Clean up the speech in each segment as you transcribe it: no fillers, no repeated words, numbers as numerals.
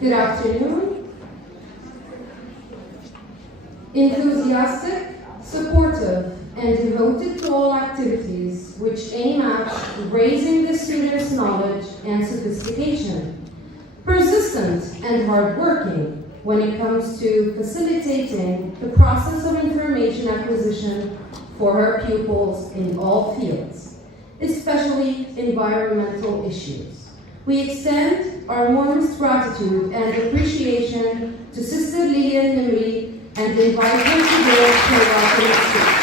Good afternoon. Enthusiastic, supportive, and devoted to all activities which aim at raising the students' knowledge and sophistication. Persistent and hardworking when it comes to facilitating the process of information acquisition for her pupils in all fields, especially environmental issues. We extend our warmest gratitude and appreciation to Sister Lilian Nimri and invite her to give her welcome speech.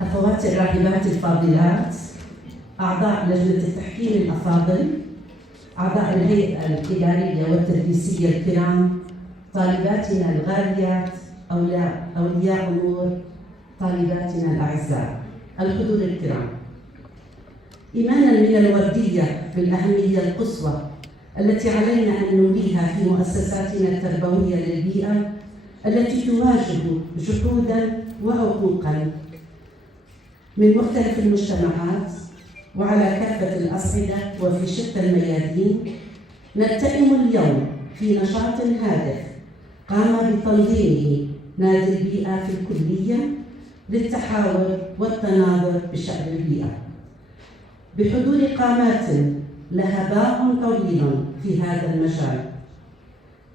أخواتي الراهبات الفاضلات، أعضاء لجنة التحكيم الأفاضل، أعضاء الهيئة الإدارية والتدريسية الكرام، طالباتنا الغاليات، أولياء أمور طالباتنا الأعزاء، الحضور الكرام. إيمانا من الوردية بالأهمية القصوى التي علينا أن نوليها في مؤسساتنا التربوية للبيئة التي تواجه جهودا وعقوقا من مختلف المجتمعات وعلى كافة الأصعدة وفي شتى الميادين، نلتئم اليوم في نشاط هادف قام بتنظيمه نادي البيئة في الكلية للتحاور والتناظر بشأن البيئة، بحضور قامات لها باع طويل في هذا المجال.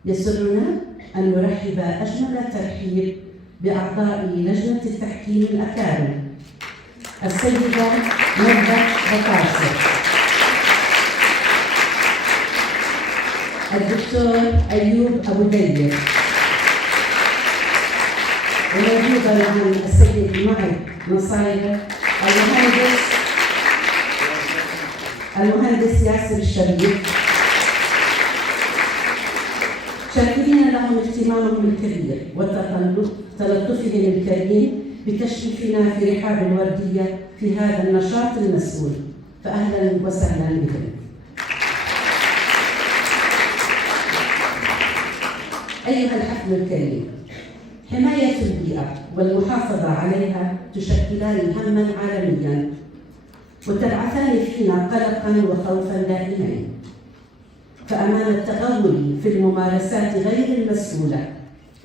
يسرنا أن نرحب أجمل ترحيب بأعضاء لجنة التحكيم الأكارم، السيدة نبدة بطاسة، الدكتور أيوب أبو دير، وموجود معنا السيد معي نصاير المهندس ياسر الشريف، شاكرين لهم اهتمامهم الكبير وتلطفهم الكريم بتشريفنا في رحاب الوردية في هذا النشاط المسؤول، فأهلا وسهلا بكم. أيها الحفل الكريم، حماية البيئة والمحافظة عليها تشكلان هماً عالمياً وتبعثان فينا قلقاً وخوفاً دائمين، فأمام التغول في الممارسات غير المسؤولة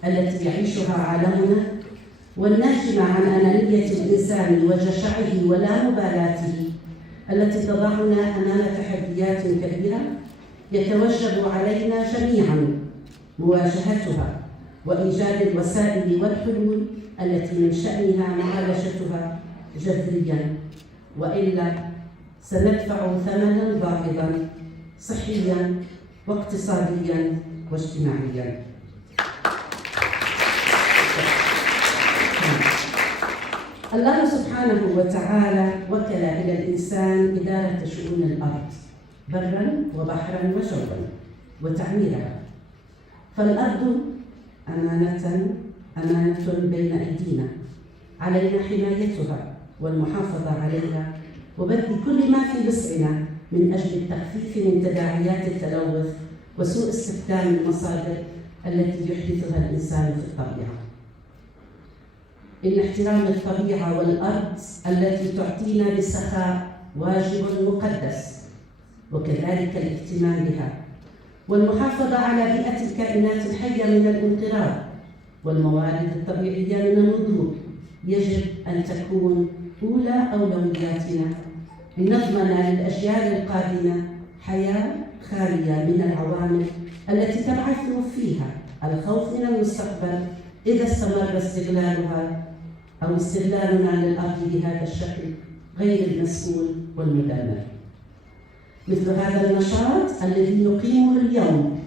التي يعيشها عالمنا والناشئة عن أنانية الإنسان وجشعه ولا مبالاته التي تضعنا أمام تحديات كبيرة، يتوجب علينا جميعاً مواجهتها وإيجاد الوسائل والحلول التي من شأنها معالجتها جذرياً، وإلا سندفع ثمناً باهظاً صحياً واقتصادياً واجتماعياً. الله سبحانه وتعالى وكل إلى الإنسان إدارة شؤون الأرض برا وبحرا وجوا وتعميرها، فالأرض أمانة بين أيدينا، علينا حمايتها والمحافظة عليها وبذل كل ما في وسعنا من أجل التخفيف من تداعيات التلوث وسوء استخدام المصادر التي يحدثها الإنسان في الطبيعة. إن احترام الطبيعة والأرض التي تعطينا بالسخاء واجب مقدس، وكذلك الاهتمام بها والمحافظة على بيئة الكائنات الحية من الانقراض والموارد الطبيعية من النضوج يجب أن تكون أولى أولوياتنا لنضمن للأجيال القادمة حياة خالية من العوامل التي تبعث فيها الخوف من المستقبل إذا استمر استغلالنا للأرض بهذا الشكل غير المسؤول والمدمر. مثل هذا النشاط الذي نقيمه اليوم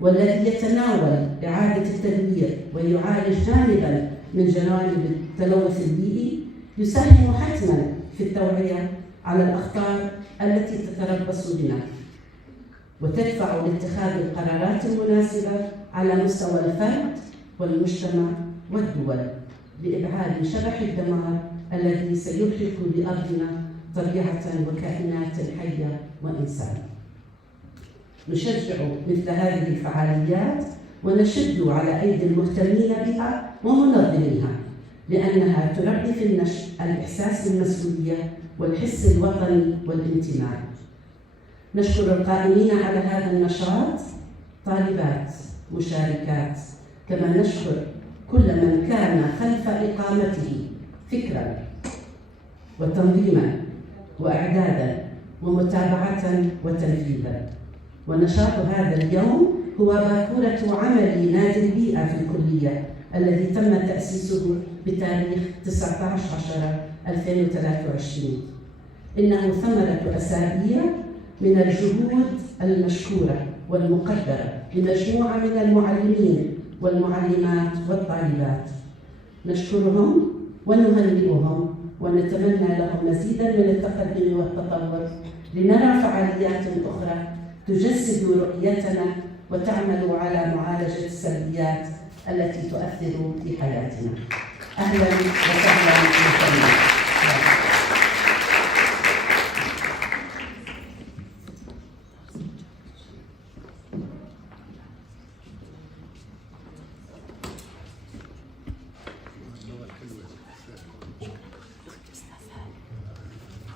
والذي يتناول إعادة التدوير ويعالج جانباً من جوانب التلوث البيئي يساهم حتماً في التوعية على الأخطار التي تتربص بنا وتدفع لاتخاذ القرارات المناسبة على مستوى الفرد والمجتمع والدول لإبعاد شبح الدمار الذي سيلحق بأرضنا طبيعة وكائنات حية وإنسان. نشجع مثل هذه الفعاليات ونشد على أيدي المهتمين بها ومنظميها، لأنها تربي في النشء الإحساس بالمسؤولية والحس الوطني والانتماء. نشكر القائمين على هذا النشاط، طالبات، مشاركات، كما نشكر كل من كان خلف إقامته فكرا وتنظيما وإعدادا ومتابعة وتنفيذا. ونشاط هذا اليوم هو باكورة عمل نادي البيئة في الكلية الذي تم تأسيسه بتاريخ 19/10/2023. إنه ثمرة أسابيع من الجهود المشكورة والمقدرة لمجموعة من المعلمين والمعلمات والطالبات. نشكرهم ونهنئهم ونتمنى لهم مزيدا من التقدم والتطور، لنرى فعاليات أخرى تجسد رؤيتنا وتعمل على معالجة السلبيات التي تؤثر في حياتنا. أهلا وسهلا بكم.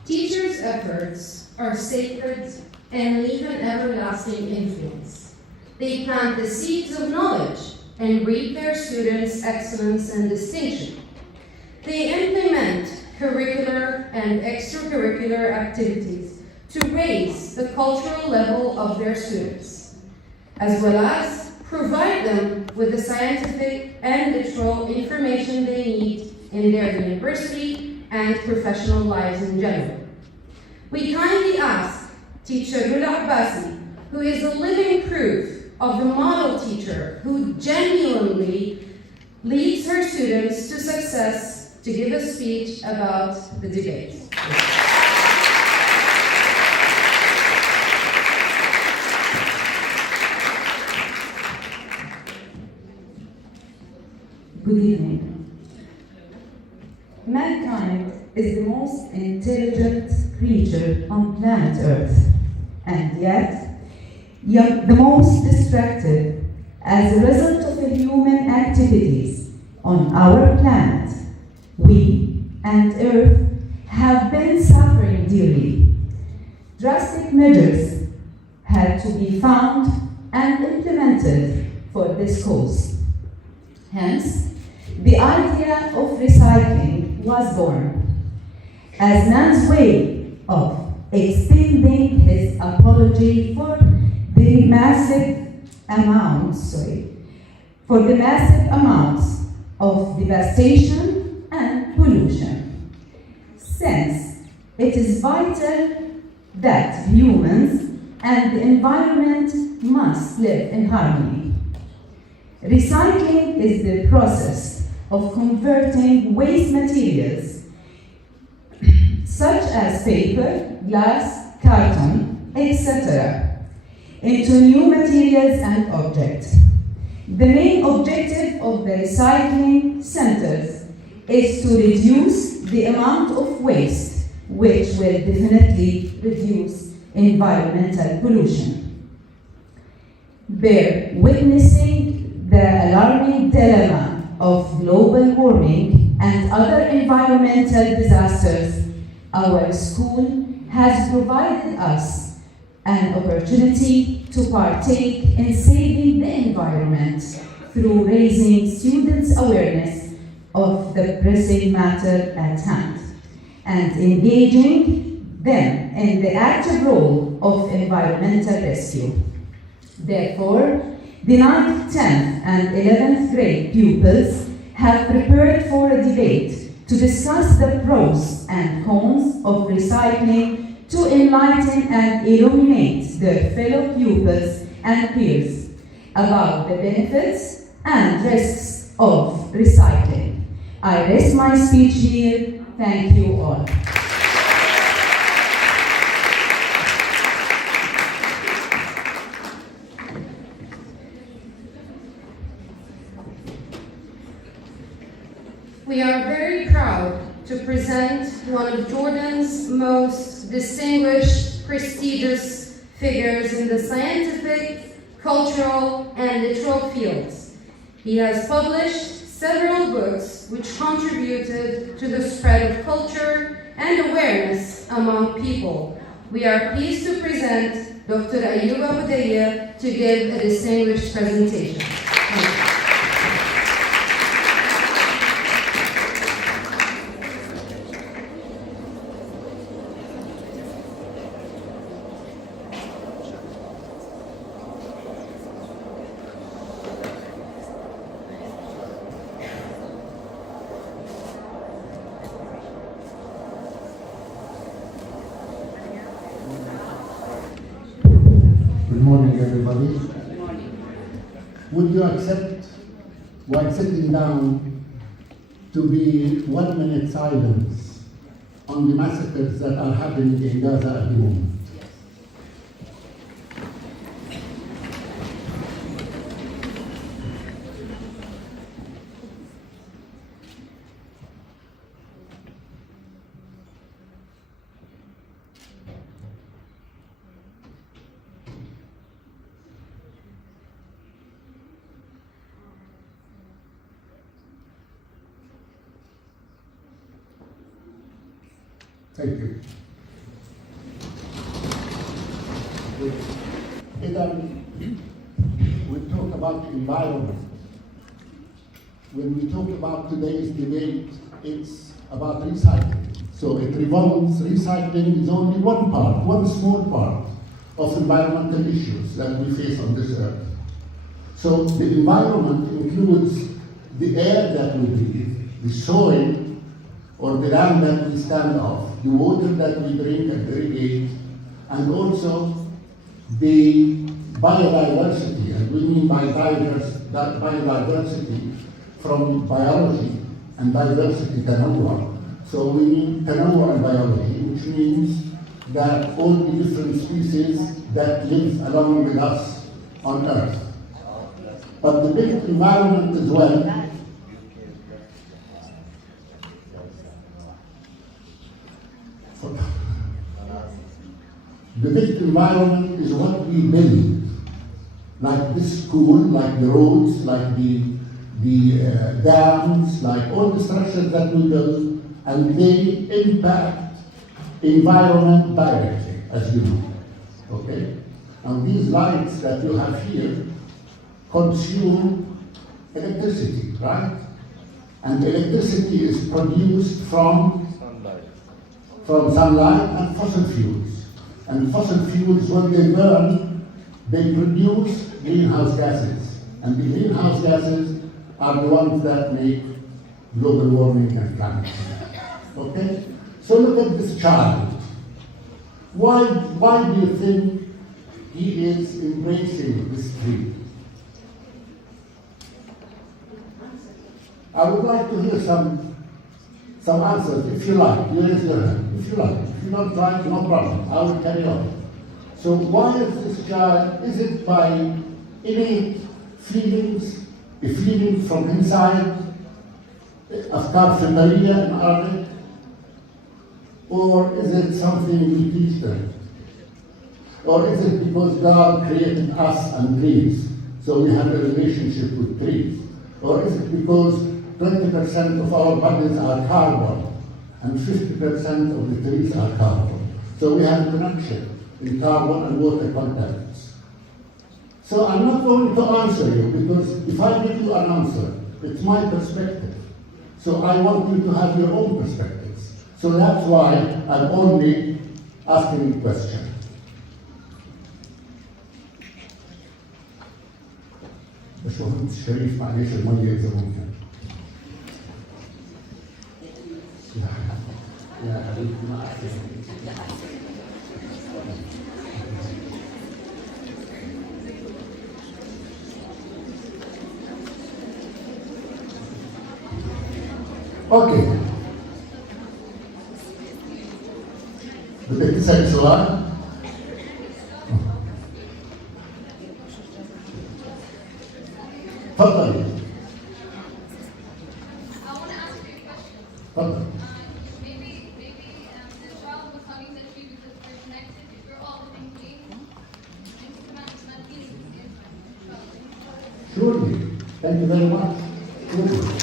Teachers' efforts are sacred and leave an everlasting influence. They plant the seeds of knowledge and reap their students' excellence and distinction. They implement curricular and extracurricular activities to raise the cultural level of their students, as well as provide them with the scientific and literal information they need in their university and professional lives in general. We kindly ask Teacher Rula Abbasi, who is a living proof of the model teacher who genuinely leads her students to success, to give a speech about the debate. Good evening. Mankind is the most intelligent creature on planet Earth, and yet the most destructive as a result of the human activities on our planet. We and Earth have been suffering dearly. Drastic measures had to be found and implemented for this cause. Hence, the idea of recycling was born as man's way of extending his apology for the massive amounts of devastation and pollution. Since it is vital that humans and the environment must live in harmony. Recycling is the process of converting waste materials such as paper, glass, carton, etc. into new materials and objects. The main objective of the recycling centers is to reduce the amount of waste, which will definitely reduce environmental pollution. Bear witnessing the alarming dilemma of global warming and other environmental disasters, our school has provided us an opportunity to partake in saving the environment through raising students' awareness of the pressing matter at hand and engaging them in the active role of environmental rescue. Therefore, the 9th, 10th, and 11th grade pupils have prepared for a debate to discuss the pros and cons of recycling to enlighten and illuminate their fellow pupils and peers about the benefits and risks of recycling. I rest my speech here. Thank you all. We are very proud to present one of Jordan's most distinguished, prestigious figures in the scientific, cultural, and literal fields. He has published several books which contributed to the spread of culture and awareness among people. We are pleased to present Dr. Ayoub Abu Daya to give a distinguished presentation. Thank you. Good morning, everybody. Good morning. Would you accept, while sitting down, to be 1 minute silence on the massacres that are happening in Gaza at the moment? Thank you. We talk about environment. When we talk about today's debate, it's about recycling. So it revolves, recycling is only one part, one small part of environmental issues that we face on this earth. So the environment includes the air that we breathe, the soil, or the land that we stand off, the water that we drink and irrigate, and also the biodiversity. And we mean by biodiversity from biology and diversity tanawwa. So we mean tanawwa and biology, which means that all the different species that live along with us on Earth. But the big environment as well, the big environment is what we build, like this school, like the roads, like the dams, like all the structures that we build, and they impact environment directly, as you know. Okay? And these lights that you have here consume electricity, right? And electricity is produced from sunlight and fossil fuels. And fossil fuels, when they burn, they produce greenhouse gases. And the greenhouse gases are the ones that make global warming and climate change. Okay? So look at this child. Why do you think he is embracing this tree? I would like to hear some answers, if you like. You raise your hand, if you like. If you're not trying, no problem. I will carry on. So why is this child, is it by innate feelings, a feeling from inside, afkar fitriya in Arabic, or is it something we teach them? Or is it because God created us and trees, so we have a relationship with trees? Or is it because 20% of our bodies are carbon and 50% of the trees are carbon? So we have a connection in carbon and water contacts. So I'm not going to answer you, because if I give you an answer, it's my perspective. So I want you to have your own perspectives. So that's why I'm only asking a question. باشمهندس شريف معلش المية إذا ممكن. يا حبيبي ما أحسن. أوكي. بدك تسأل سؤال؟ تفضلي. تفضل. Maybe the child was hugging the tree because they're connected. If you're all living beings, Surely. Thank you very much. Surely.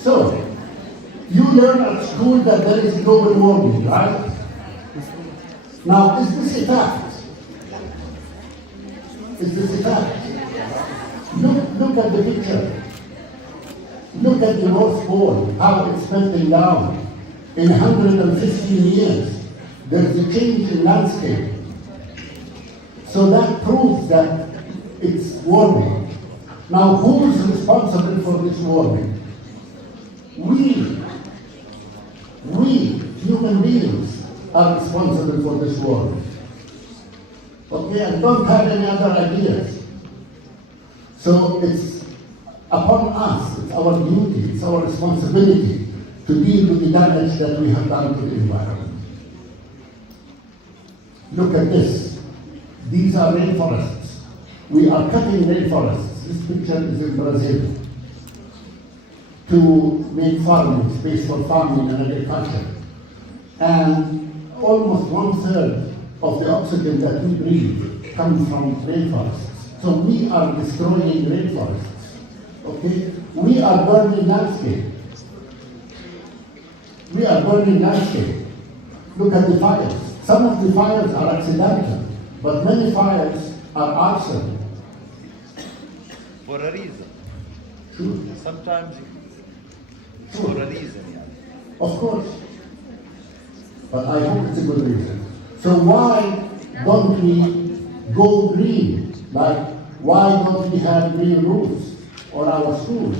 So, you learn at school that there is global warming, right? Now, is this a fact? Is this a fact? Look at the picture. Look at the North Pole, how it's melting down. In 115 years, there's a change in landscape. So that proves that it's warming. Now, who's responsible for this warming? We, human beings, are responsible for this warming. Okay, and don't have any other ideas. So it's upon us, it's our duty, it's our responsibility to deal with the damage that we have done to the environment. Look at this. These are rainforests. We are cutting rainforests. This picture is in Brazil to make farming, space for farming and agriculture. And almost 1/3 of the oxygen that we breathe comes from rainforests. So we are destroying rainforests. Okay? We are burning landscape. We are burning landscape. Look at the fires. Some of the fires are accidental, but many fires are arson. For a reason. Sure. Sometimes Sure. for a reason, yeah. Of course. But I hope it's a good reason. So why don't we go green? Like, why don't we have green roofs on our schools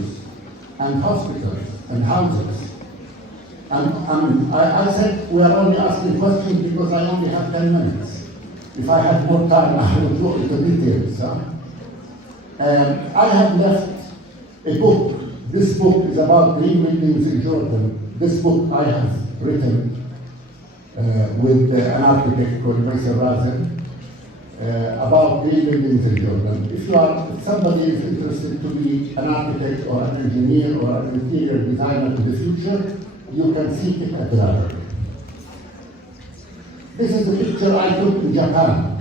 and hospitals and houses? And I said we are only asking questions because I only have 10 minutes. If I had more time, I would go into details. Huh? I have left a book. This book is about green buildings in Jordan. This book I have written with an architect called Maysar Razen about green buildings in Jordan. If somebody is interested to be an architect or an engineer or an interior designer in the future, you can seek it at the library. This is a picture I took in Japan.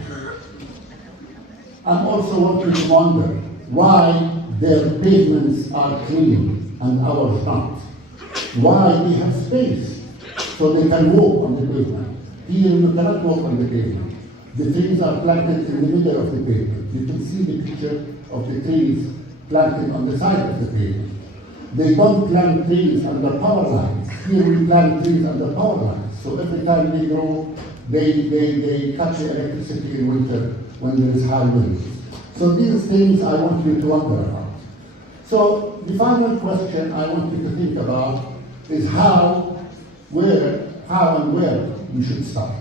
I'm also wanting to wonder why their pavements are clean and ours not. Why we have space so they can walk on the pavement. Here you cannot walk on the pavement. The trees are planted in the middle of the pavement. You can see the picture of the trees planted on the side of the pavement. They don't plant trees under power lines. Here we plant trees under power lines. So every time they grow, they cut the electricity in winter when there is high winds. So these things I want you to wonder about. So the final question I want you to think about is how and where we should start.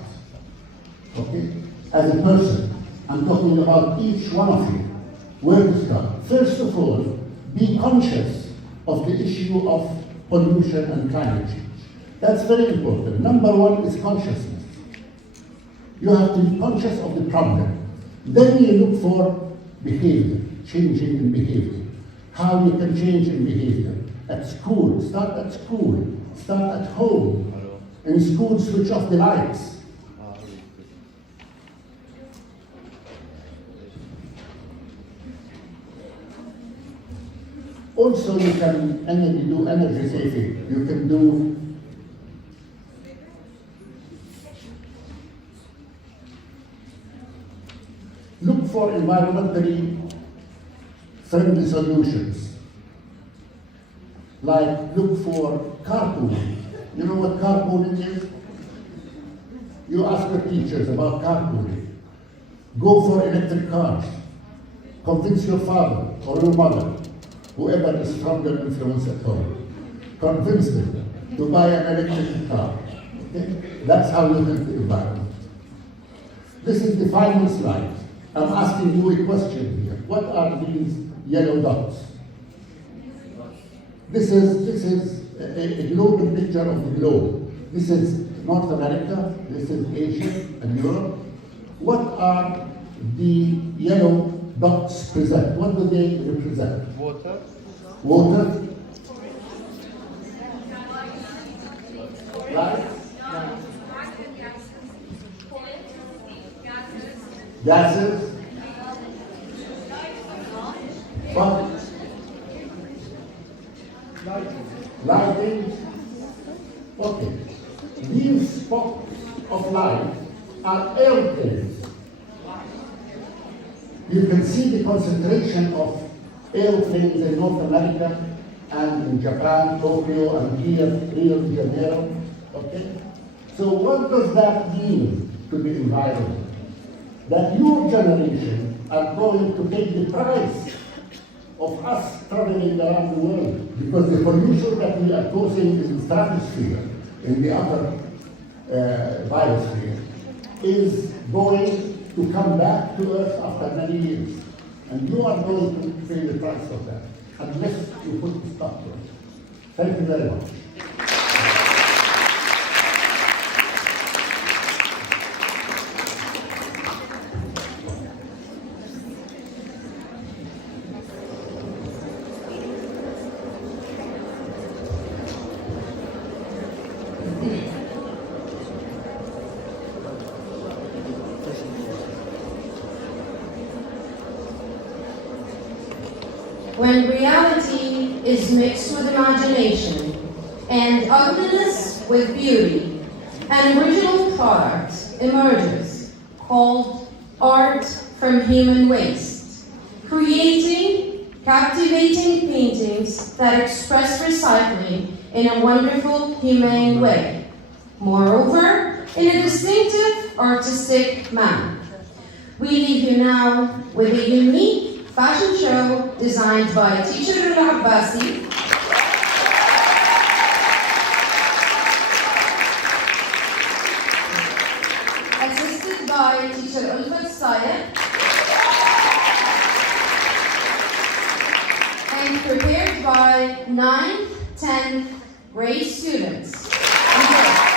Okay? As a person, I'm talking about each one of you. Where to start? First of all, be conscious of the issue of pollution and climate change. That's very important. Number one is consciousness. You have to be conscious of the problem. Then you look for behavior, changing in behavior. How you can change in behavior. At school, start at school, start at home. In school, switch off the lights. Also, you can do energy saving. You can do look for environmentally friendly solutions. Like look for carpooling. You know what carpooling is? You ask your teachers about carpooling. Go for electric cars. Convince your father or your mother, whoever is stronger influence at home. Convince them to buy an electric car. Okay? That's how you help the environment. This is the final slide. I'm asking you a question here. What are these yellow dots? This is a global picture of the globe. This is North America, this is Asia and Europe. What are the yellow dots present? What do they represent? Water. Water? Right? gases, what? Lighting. Okay. These spots of light are airplanes. You can see the concentration of airplanes in North America and in Japan, Tokyo, and here, Rio de Janeiro. Okay? So what does that mean to the environment? That your generation are going to pay the price of us traveling around the world, because the pollution that we are causing in the stratosphere, in the upper biosphere, is going to come back to Earth after many years. And you are going to pay the price of that, unless you put a stop to it. Thank you very much. When reality is mixed with imagination and ugliness with beauty, an original product emerges called art from human waste, creating captivating paintings that express recycling in a wonderful, humane way. Moreover, in a distinctive artistic manner. We leave you now with a unique fashion show designed by teacher Al-Abbasi, assisted by teacher Ulfat Sayed, and prepared by 9th, 10th grade students. Enjoy.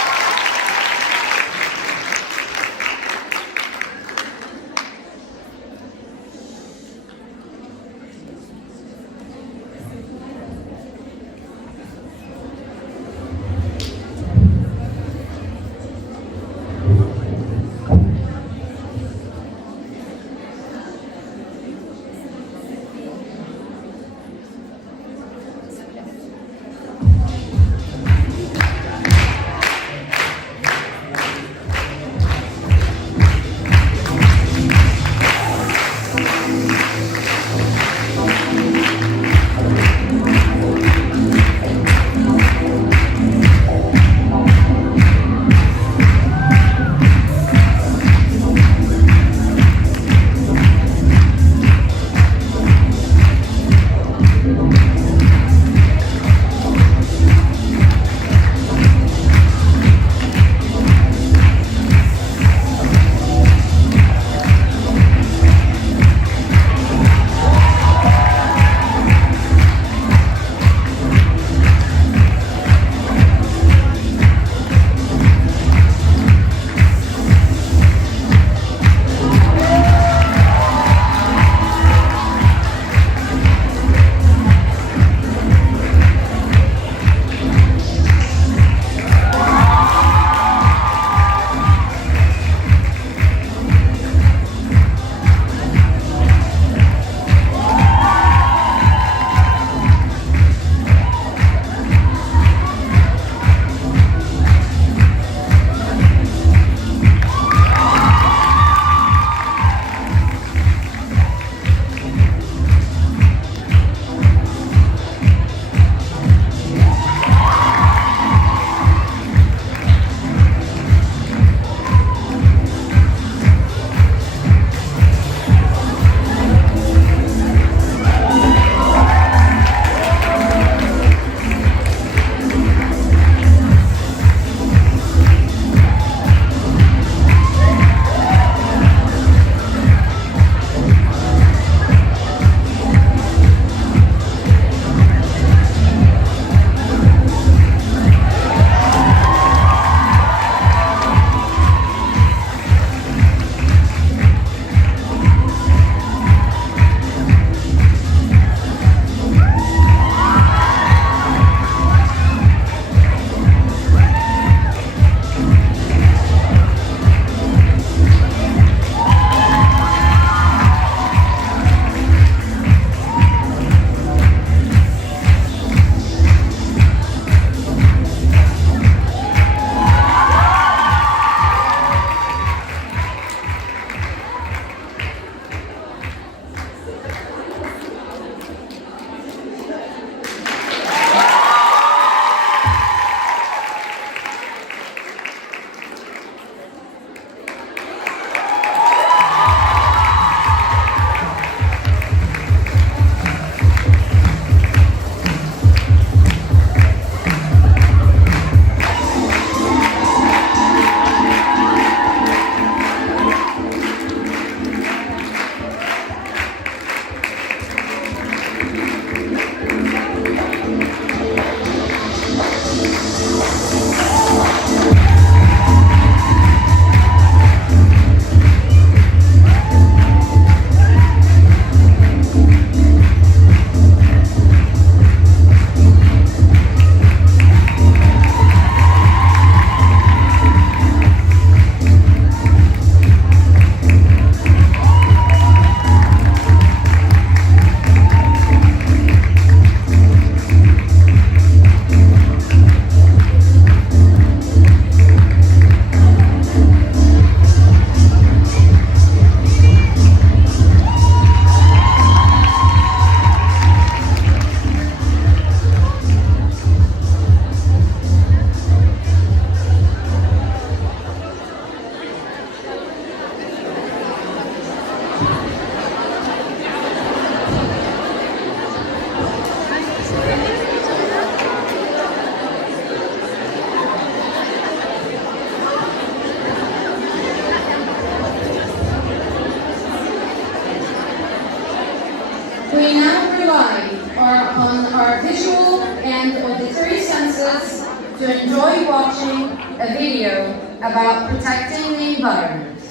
to enjoy watching a video about protecting the environment,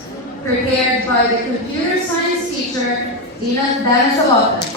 prepared by the computer science teacher, Dina Danzalotta.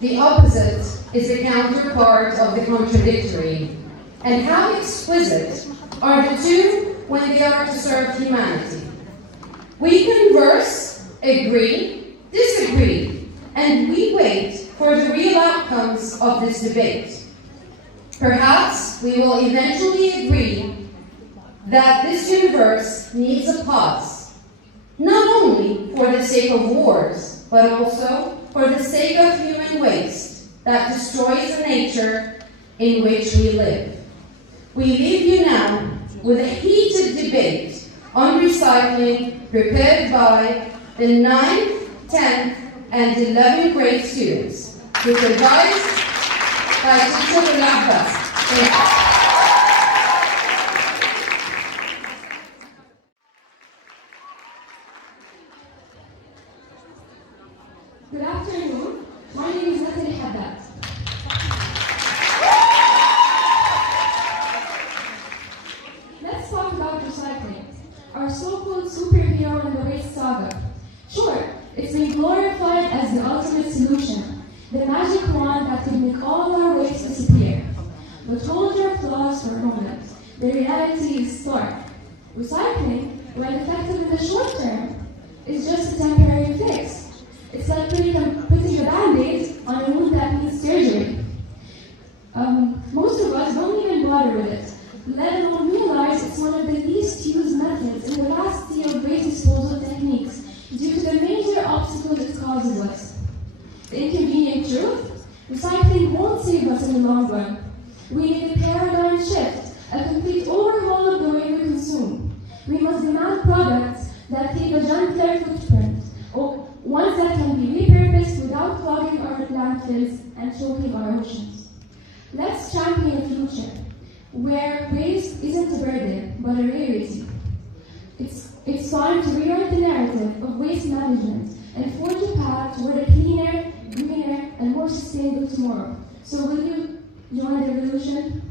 The opposite is the counterpart of the contradictory. And how exquisite are the two when they are to serve humanity. We converse, agree, disagree, and we wait for the real outcomes of this debate. Perhaps we will eventually agree that this universe needs a pause, not only for the sake of wars, but also for the sake of human waste that destroys the nature in which we live. We leave you now with a heated debate on recycling prepared by the 9th, 10th, and 11th grade students, supervised by Teacher Abbas. Thank you. Good afternoon. My name is Natalie Haddad. Let's talk about recycling, our so-called superhero in the waste saga. Sure, it's been glorified as the ultimate solution, the magic wand that could make all our waste disappear. But hold your applause for a moment. The reality is stark. Recycling, when effective in the short term, is just a temporary fix. It's like putting a band-aid on a wound that needs surgery. Most of us don't even bother with it, let alone realize it's one of the least used methods in the vast sea of waste disposal techniques due to the major obstacles it causes us. The inconvenient truth? Recycling won't save us in the long run. We need a paradigm shift, a complete overhaul of the way we consume. We must demand products that take a gentler footprint, or ones that can be repurposed without clogging our landfills and choking our oceans. Let's champion a future where waste isn't a burden, but a rarity. It's time to rewrite the narrative of waste management and forge a path toward a cleaner, greener, and more sustainable tomorrow. So will you join the revolution?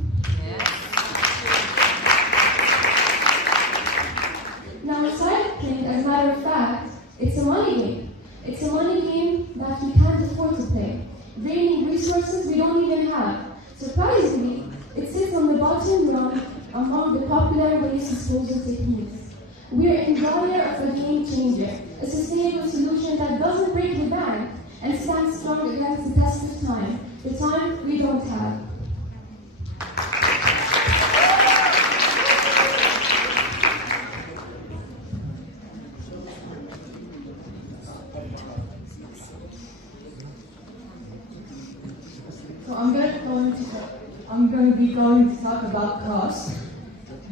Now, recycling, as a matter of fact, it's a money game. It's a money game that we can't afford to play, draining resources we don't even have. Surprisingly, it sits on the bottom rung among the popular waste disposal techniques. We're in dire of a game changer, a sustainable solution that doesn't break the bank and stands strong against the test of time, the time we don't have. So I'm going to be going to talk about costs.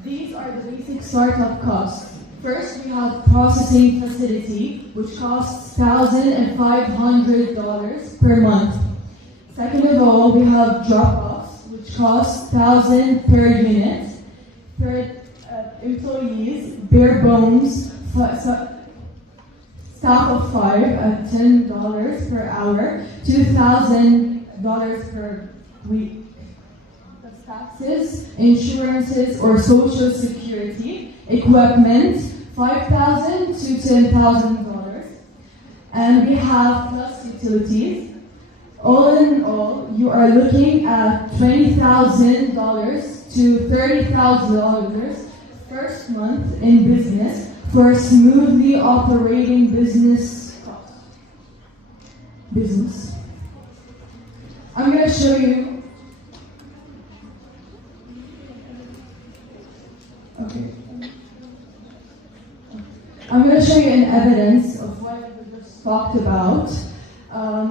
These are the basic startup costs. First, we have processing facility, which costs $1,500 per month. Second of all, we have drop-offs, which costs $1,000 per unit. Third, employees, bare bones, staff of 5 at $10 per hour, $2,000 per week. That's taxes, insurances, or social security, equipment, $5,000 to $10,000, and we have plus utilities. All in all, you are looking at $20,000 to $30,000 first month in business for a smoothly operating business. I'm going to show you. Okay. I'm going to show you an evidence of what we just talked about.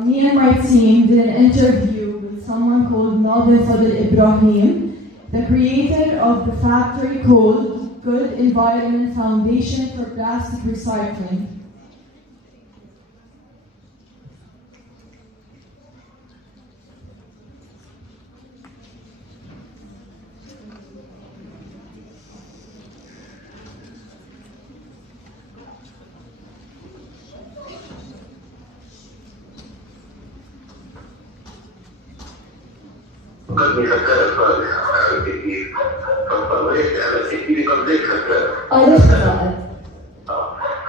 Me and my team did an interview with someone called Nader Fadl Ibrahim, the creator of the factory called Good Environment Foundation for Plastic Recycling. قدمي فتاة صالحة على كثير فاضطريت على كثير قبلك فتاة. ليش قراءة؟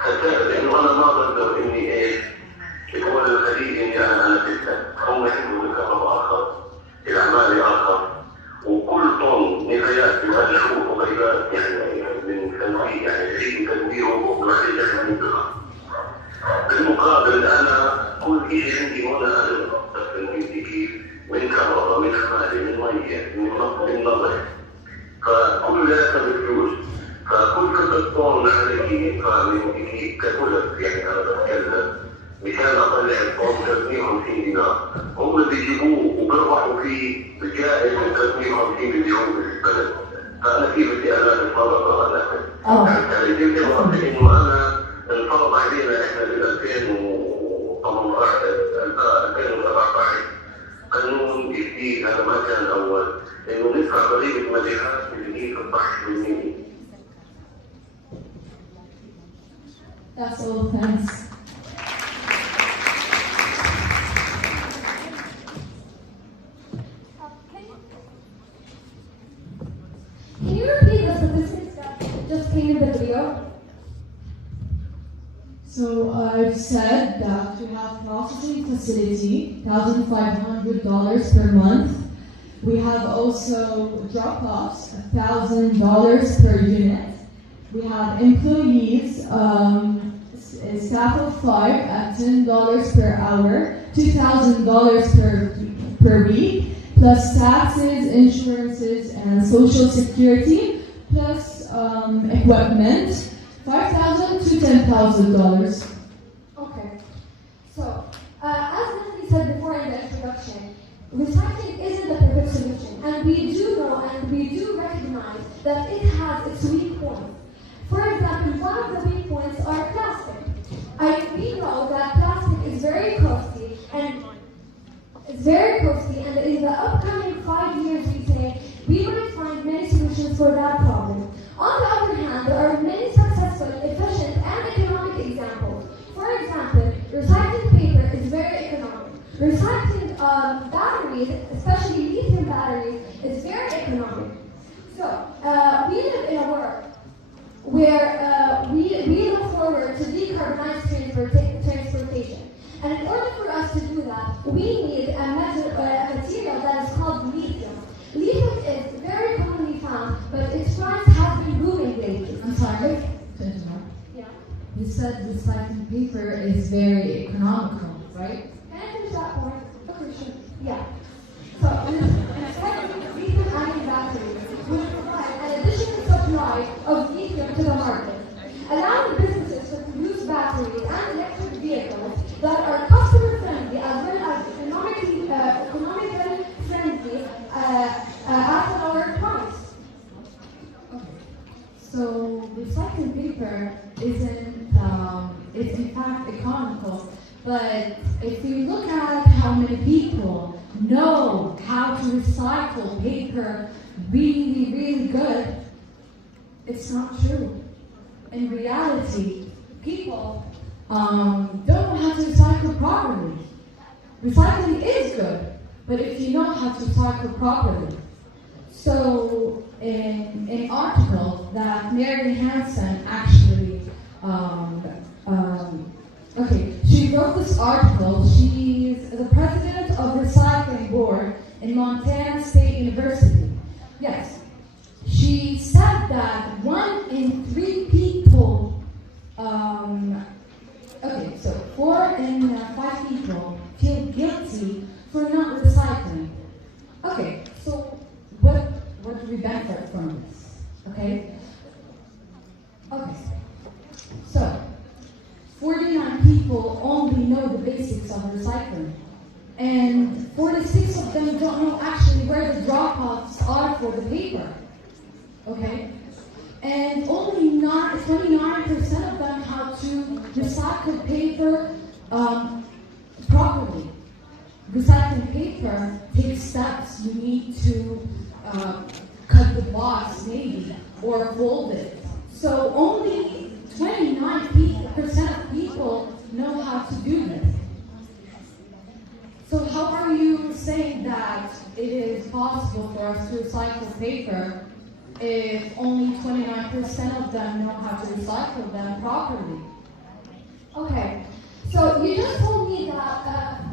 فتاة لأنه أنا ما بقدر إني إيش يكون الخليج إني أنا ستة هم يحبوا بكهرب آخر الأعمال آخر وكل طن نفايات ببلشوا وغيرات يعني من تنوير يعني يعيد تدويره وبعدين يحصل منطقة. بالمقابل أنا كل شيء عندي هنا أنا المية من نظري، فكل ذلك بفلوس، فكل قطعة طن عليه ككلف، يعني أنا بتكلم مشان أطلع الطن 350 دينار، هم بيجيبوه وبيربحوا فيه بجائز 350 بيبيعوه بالبلد، فأنا كيف بدي أنا أتفرغ على يعني جبت الوقت إنه أنا انفرض علينا إحنا بال 2018 2017 قانون جديد، هذا ما كان أول، إنه ندفع ضريبة مبيعات اللي هي 16%. That's all, thanks. Can you repeat the statistics that just came in the video? So I've said that we have processing facility, $1,500 per month. We have also drop-offs, $1,000 per unit. We have employees, a staff of 5 at $10 per hour, $2,000 per week, plus taxes, insurances, and social security, plus equipment, $5,000 to $10,000. Okay. So, as Natalie said before in the introduction, recycling isn't the perfect solution, and we do know and we do recognize that it has its weak points. For example, one of the weak points are plastic. We know that plastic is very costly, and in the upcoming 5 years, we say we might find many solutions for that problem. On the other hand, there are many successful, efficient, and economic examples. For example, recycling paper is very economic. Recycling batteries, especially lithium batteries, is very economic. So, we live in a world where we look forward to decarbonized transportation. And in order for us to do that, we need a material that is called lithium. Lithium is very commonly found, but its price has been booming lately. I'm sorry to interrupt. Yeah. You said recycling paper is very economical, right? Can I finish that point? Okay, sure. Yeah. So, recycling lithium-ion batteries will provide an additional supply of lithium to the market, allowing businesses to produce batteries and electric vehicles that are customer-friendly as well as economically friendly at a lower price. Okay. So recycling paper isn't, it's in fact economical, but if you look at how many people know how to recycle paper really, really good, it's not true. In reality, people don't know how to recycle properly. Recycling is good, but if you know how to recycle properly. So, in an article that Mary Hansen actually, she wrote this article. She's the president of Recycling Board in Montana State University. Yes. She said that 1 in 3 people, 4 in 5 people feel guilty for not recycling. Okay, so what do we benefit from this? Okay, so 49 people only know the basics of recycling, and 46 of them don't know actually where the drop-offs are for the paper. Okay, and only 29% of them how to recycle paper properly. Recycling paper takes steps. You need to cut the box maybe, or fold it. So only 29% of people know how to do this. So how are you saying that it is possible for us to recycle paper if only 29% of them know how to recycle them properly? Okay, so you just told me that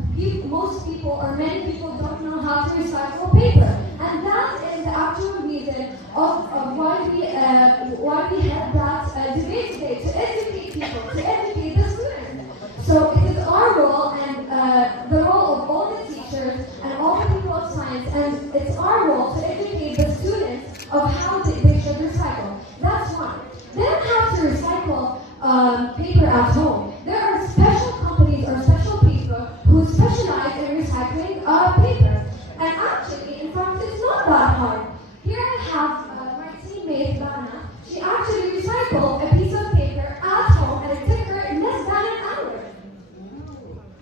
most people or many people don't know how to recycle paper, and that is the actual reason of why we had that debate today, to educate people, to educate the students. So it is our role and the role of all the teachers and all the people of science, and it's our our role to educate the students of how they should recycle. That's one. They don't have to recycle paper at home. There are special companies or special people who specialize in recycling paper. And actually, in fact, it's not that hard. Here I have my teammate, Dana. She actually recycled a piece of paper at home and it took her less than an hour.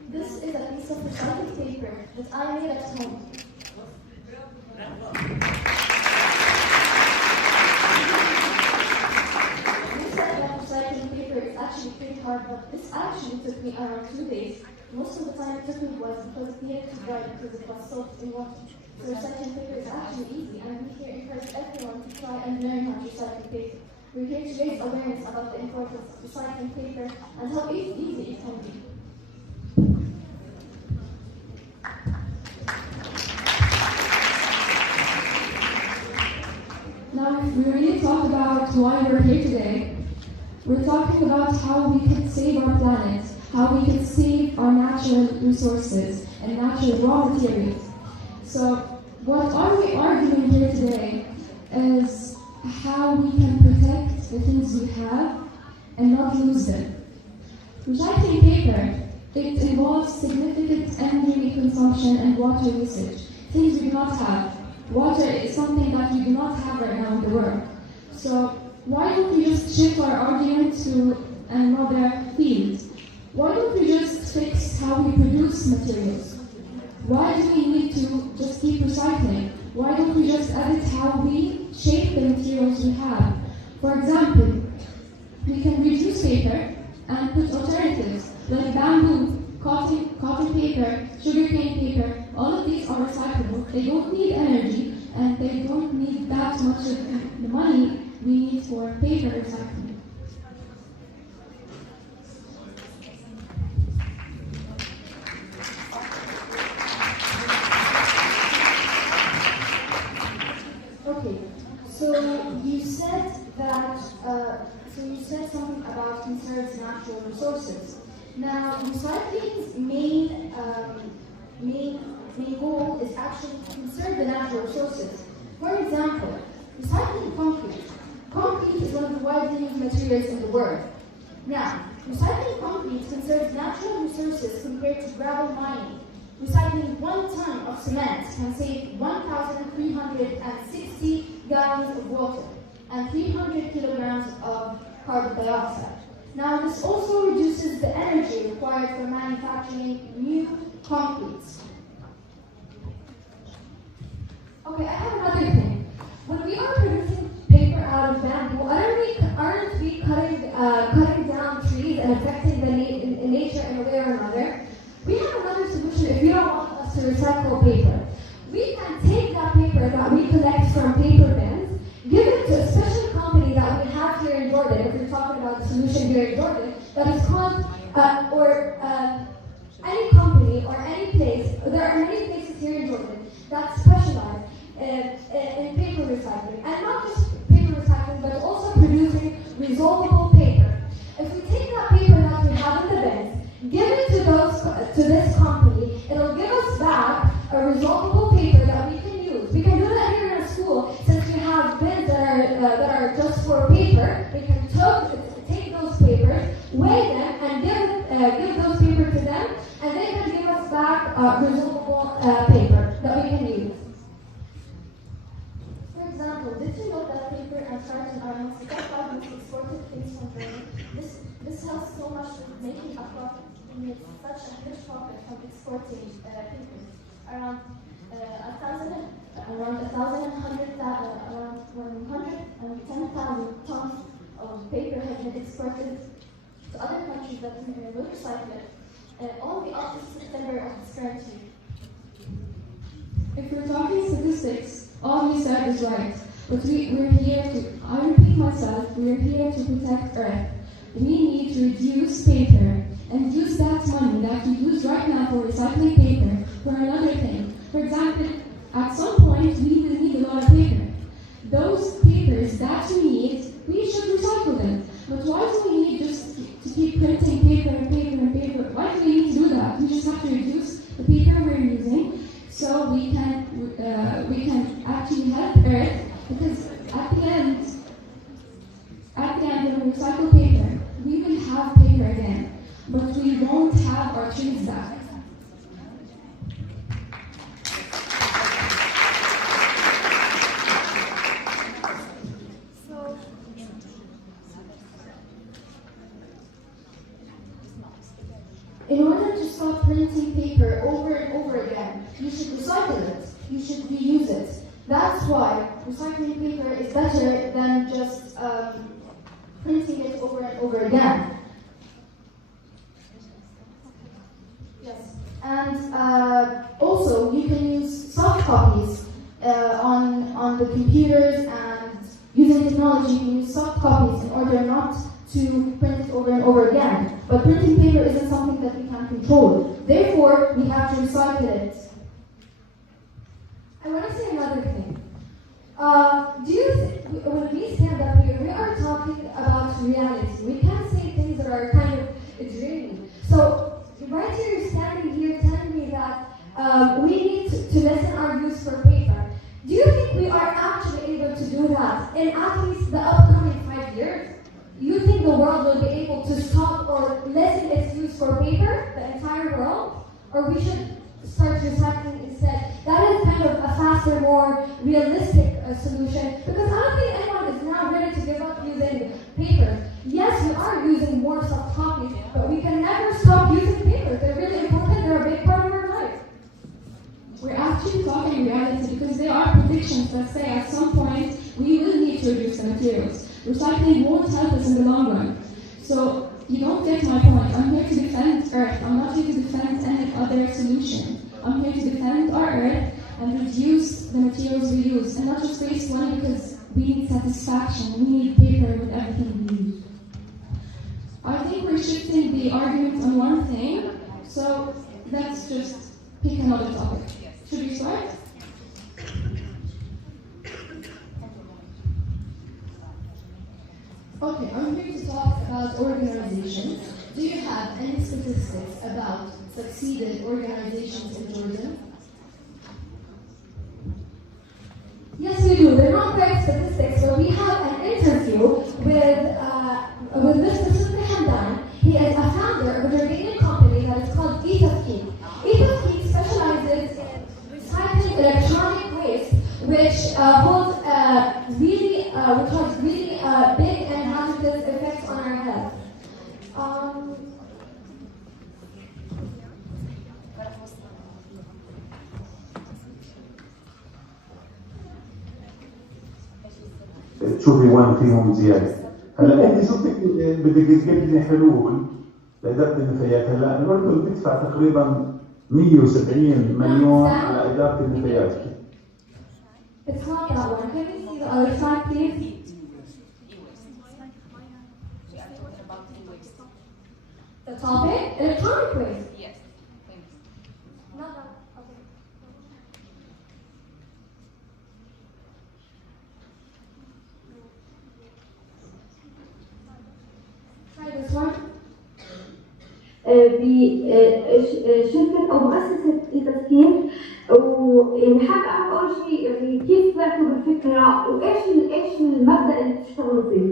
This is a piece of recycled paper that I made at home. You said that recycling paper is actually pretty hard, but this actually took me around 2 days. Most of the time it took me was because it needed to dry because it was soaked in water. So recycling paper is actually easy, and we here encourage everyone to try and learn how to recycle paper. We're here to raise awareness about the importance of recycling paper and how easy it can be. Now, if we really talk about why we're here today, we're talking about how we can save our planet, how we can save our natural resources and natural raw materials. So, what are we arguing here today is how we can protect the things we have and not lose them. Recycling paper, it involves significant energy consumption and water usage, things we do not have. Water is something that we do not have right now in the world. So why don't we just shift our argument to another field? Why don't we just fix how we produce materials? Why do we need to just keep recycling? Why don't we just edit how we shape the materials we have? For example, we can reduce paper and put alternatives like bamboo, cotton paper, sugarcane paper. All of these are recyclable. They don't need energy and they don't need that much of the money we need for paper recycling. Okay, so you said that. So you said something about conserved natural resources. Now, recycling's main goal is actually to conserve the natural resources. For example, recycling concrete. Concrete is one of the widely used materials in the world. Now, recycling concrete conserves natural resources compared to gravel mining. Recycling 1 ton of cement can save 1,360 gallons of water and 300 kilograms of carbon dioxide. Now, this also reduces the energy required for manufacturing new concretes. Okay, I have another thing. When we are producing paper out of bamboo, aren't we cutting down trees and affecting the nature in a way or another? We have another solution if you don't want us to recycle paper. We can take that paper that we collect from paper bins, give it to a special company that we have here in Jordan, if we're talking about the solution here in Jordan, that is called, any company or any place, there are many places here in Jordan that specialize in paper recycling, and not just paper recycling, but also producing resolvable paper. If we take that paper that we have in the bins, give it to this company, it'll give us back a resolvable paper that we can use. We can do that here in school, since we have bins that are just for paper. We can take those papers, weigh them, and give those papers to them, and they can give us back resolvable paper that we can use. For example, did you know that paper and carton are amongst the top 5 most exported things from Germany? This helps so much with making a profit. We make such a huge profit from exporting papers. Around 110,000 tons of paper has been exported to other countries that will recycle it. Only up to September of this current year. If we're talking statistics, all you said is right. But we're here to, I repeat myself, we're here to protect Earth. We need to reduce paper and use that money that we use right now for recycling paper for another thing. For example, at some point we will need a lot of paper. Those papers that we need, we should recycle them. But why do we need just to keep printing paper and paper and paper? Why do we need to do that? We just have to reduce the paper we're using so we can Because at the end, when we recycle paper, we will have paper again, but we won't have our trees back. In order to stop printing paper over and over again, you should recycle it. You should reuse it. That's why recycling paper is better than just printing it over and over again. Yes. And also, you can use soft copies on the computers, and using technology, you can use soft copies in order not to print it over and over again. But printing paper isn't something that we can control. Therefore, we have to recycle it. I want to say another thing. When we stand up here, we are talking about reality. We can't say things that are kind of dreamy. So, right here, you're standing here telling me that we need to lessen our use for paper. Do you think we are actually able to do that in at least the upcoming 5 years? You think the world will be able to stop or lessen its use for paper, the entire world? Or we should start recycling instead? That is kind of a faster, more realistic solution, because I don't think anyone is now ready to give up using paper. Yes, we are using more soft copies, but we can never stop using paper. They're really important, they're a big part of our life. We're actually talking reality because there are predictions that say at some point we will need to reduce the materials. Recycling won't help us in the long run. So you don't get my point. I'm here to defend Earth. I'm not here to defend any other solution. I'm here to defend our Earth and reduce the materials we use, and not just waste money because we need satisfaction. We need paper with everything we use. I think we're shifting the argument on one thing, so let's just pick another topic. Should we start? Okay, I'm here to talk about organizations. Do you have any statistics about succeeded organizations in Jordan? Yes, we do. They're not great statistics, but we have an interview with Mr. Sidney Hamdan. He is a founder of a Jordanian company that is called Etafkeen. Etafkeen specializes in recycling electronic waste, which has really big and hazardous effects on our health. تشوفي وين فيهم زياده. هلا انت شو بدك تجيب لي حلول لاداره النفايات؟ هلا الاردن بتدفع تقريبا 170 مليون على اداره النفايات. It's not that one. Can you see the other side, please? The topic? Electronic waste. Yes. Not that. Okay. Try this one. بشركة أو مؤسسة التسكين، ويعني حابة أعرف أول شيء يعني كيف طلعتوا بالفكرة وإيش المبدأ اللي بتشتغلوا فيه؟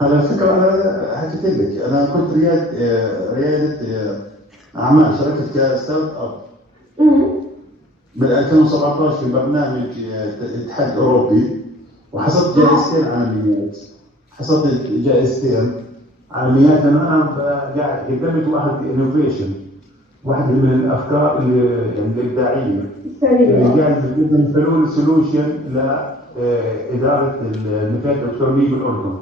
على الفكرة أنا حكيت لك، أنا كنت ريادة أعمال، شركة كستارت أب. بال 2017 في برنامج الاتحاد الأوروبي، وحصلت جائزتين عالميات. حصلت جائزتين عالميات لأن أنا قاعد قدمت واحد انوفيشن، واحدة من الأفكار اللي يعني الإبداعية. قاعد بقدم حلول سولوشن لإدارة النفايات الإلكترونية بالأردن.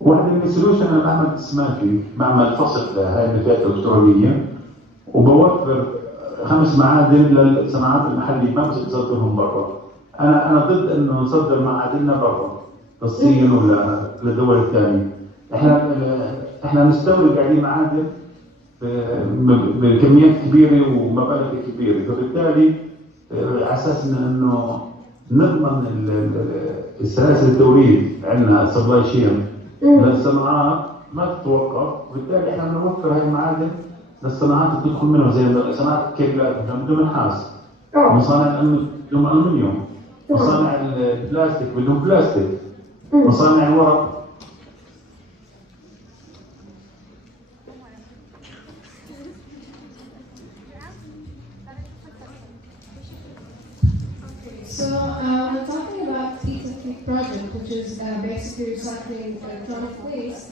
واحدة من السولوشن أنا بعمل اسماكي، بعمل فصل لهاي النفايات الإلكترونية، وبوفر 5 معادن للصناعات المحلية، ما بس نصدرهم برا. أنا ضد إنه نصدر معادننا برا للصين ولا للدول الثانية. إحنا نستورد قاعدين معادن بكميات كبيرة ومبالغ كبيرة، فبالتالي على أساس إنه نضمن السلاسل التوريد عندنا سبلاي شين للصناعات ما تتوقف، وبالتالي احنا بنوفر هاي المعادن للصناعات اللي تدخل منها زي صناعه الكيبلات بدون نحاس. مصانع بدهم ألمنيوم، مصانع البلاستيك بدهم بلاستيك، مصانع الورق. So we're talking about ETFIC project, which is basically recycling electronic waste.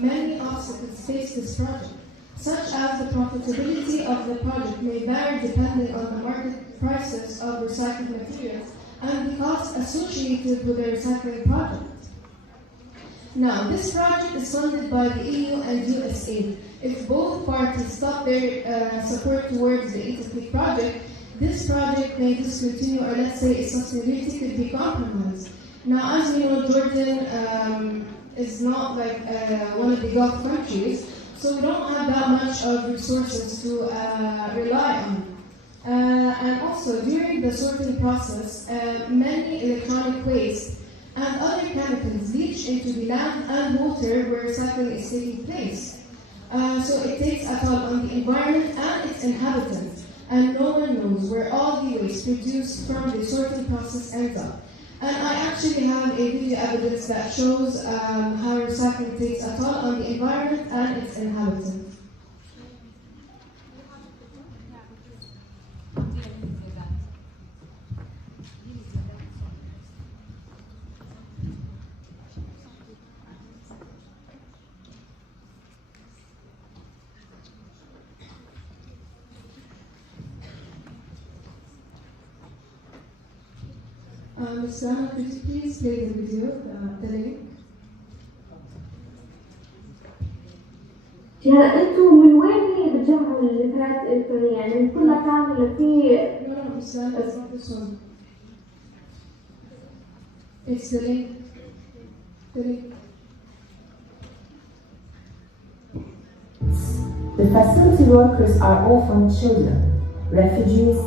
Many obstacles face this project, such as the profitability of the project may vary depending on the market prices of recycled materials and the costs associated with the recycling project. Now, this project is funded by the EU and USA. If both parties stop their support towards the ETFIC project, this project may discontinue, or let's say its sustainability could be compromised. Now, as you know, Jordan is not like one of the Gulf countries, so we don't have that much of resources to rely on. And also, during the sorting process, many electronic waste and other chemicals leach into the land and water where recycling is taking place. So it takes a toll on the environment and its inhabitants, and no one knows where all the waste produced from the sorting process ends up. And I actually have a video evidence that shows how recycling takes a toll on the environment and its inhabitants. Ms. Sana, could you please play the video, the link? هلا انتوا من وين هي بتجمعوا اللينكات الالكترونيه؟ يعني من كل مكان ولا في؟ No, Ms. Sana, it's not this one. It's the link. The link. The facility workers are often children, refugees,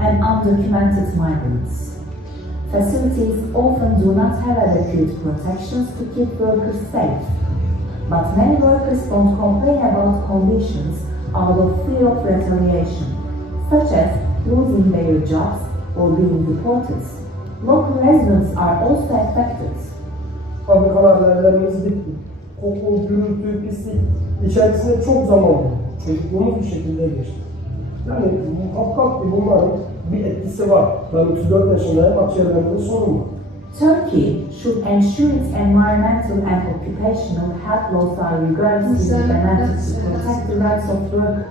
and undocumented migrants. Facilities often do not have adequate protections to keep workers safe, but many workers don't complain about conditions out of fear of retaliation, such as losing their jobs or being deported. Local residents are also affected. Fabrikalarla ellerimiz bitti. Koku, gürültü, pislik içerisinde çok zaman oldu. Çocukluğumuz bir şekilde geçti. Yani muhakkak ki bunların bir etkisi var. Ben 34 yaşındayım, akciğerlerimde sorun var. Turkey should ensure its environmental and occupational health laws are regarded implemented to protect the rights of workers.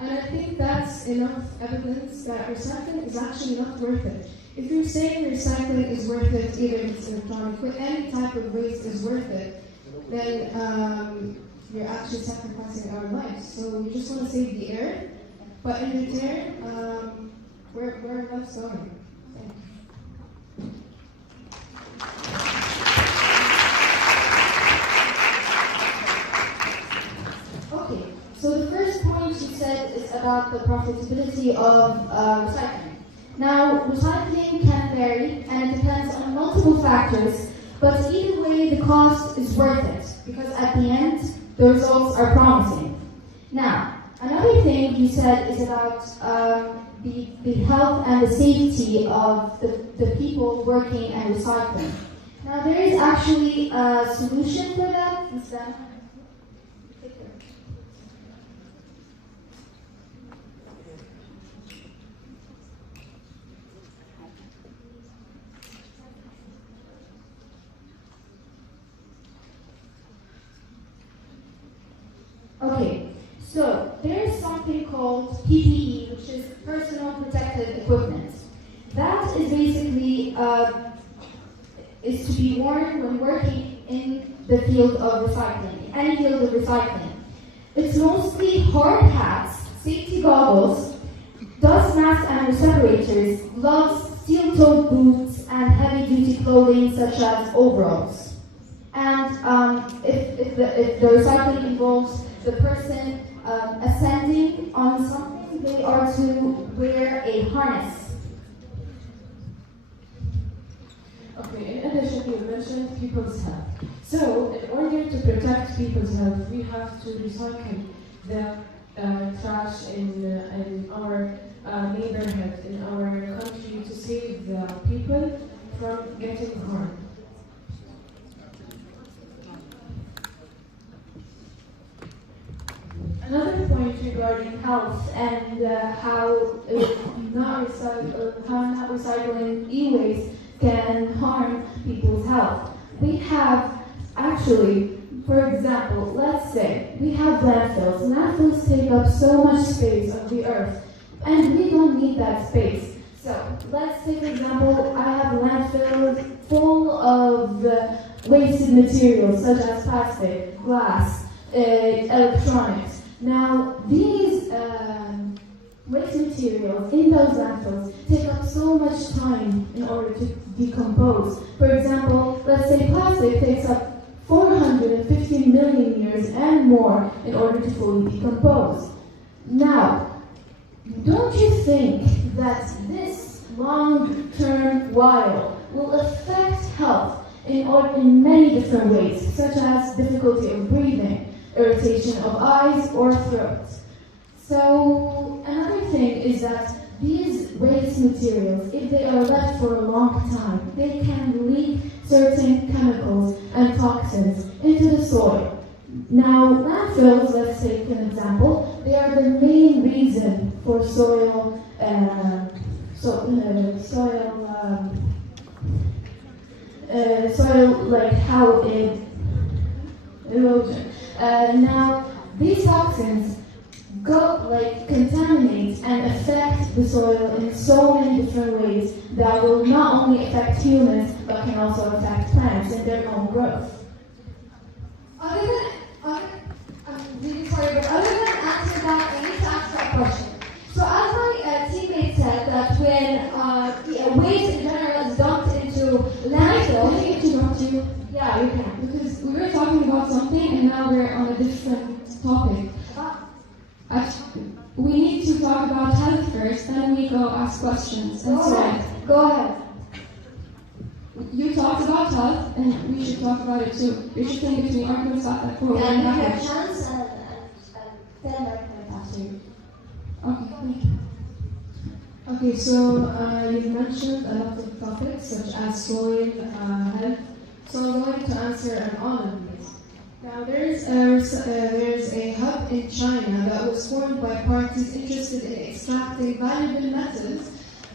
And I think that's enough evidence that recycling is actually not worth it. If you're saying recycling is worth it, either it's electronic, but any type of waste is worth it, then you're actually sacrificing our lives. So we just want to save the air, but in return, we're left starving. Okay, so the first point you said is about the profitability of recycling. Now, recycling can vary and it depends on multiple factors, but either way the cost is worth it because at the end the results are promising. Now, another thing you said is about the health and the safety of the people working and recycling. Now, there is actually a solution for that. Okay, so there's something called PPE, which is personal protective equipment. That is basically is to be worn when working in the field of recycling, any field of recycling. It's mostly hard hats, safety goggles, dust masks and separators, gloves, steel-toed boots, and heavy-duty clothing such as overalls. And if the recycling involves the person ascending on something, they are to wear a harness. Okay, in addition, you mentioned people's health. So, in order to protect people's health, we have to recycle the trash in our neighborhood, in our country, to save the people from getting harmed. Another point regarding health and how not recycling e-waste can harm people's health. We have actually, for example, let's say we have landfills. Landfills take up so much space of the earth, and we don't need that space. So let's take an example. I have a landfill full of wasted materials such as plastic, glass, electronics. Now, these waste materials in those landfills take up so much time in order to decompose. For example, let's say plastic takes up 450 million years and more in order to fully decompose. Now, don't you think that this long-term while will affect health in many different ways, such as difficulty of breathing, irritation of eyes or throat? So another thing is that these waste materials, if they are left for a long time, they can leak certain chemicals and toxins into the soil. Now, landfills, let's take an example, they are the main reason for soil like how it erosion. Now, these toxins contaminate and affect the soil in so many different ways that will not only affect humans, but can also affect plants in their own growth. I'm really sorry, but other than answer that, I need to ask that question. So as my teammate said, that when waste in general is dumped into landfill, Can I interrupt you? yeah, you can. Because we were talking about something and now we're on a different topic. Actually, we need to talk about health first, then we go ask questions and so on. Go ahead. You talked about health, and we should talk about it too. You're just in between arguments about that for And you have backwards. chance and then I after you. Okay, thank you. Okay, so you mentioned a lot of topics such as soil, health. So I'm going to answer on all of these. Now there's a hub in China that was formed by parties interested in extracting valuable metals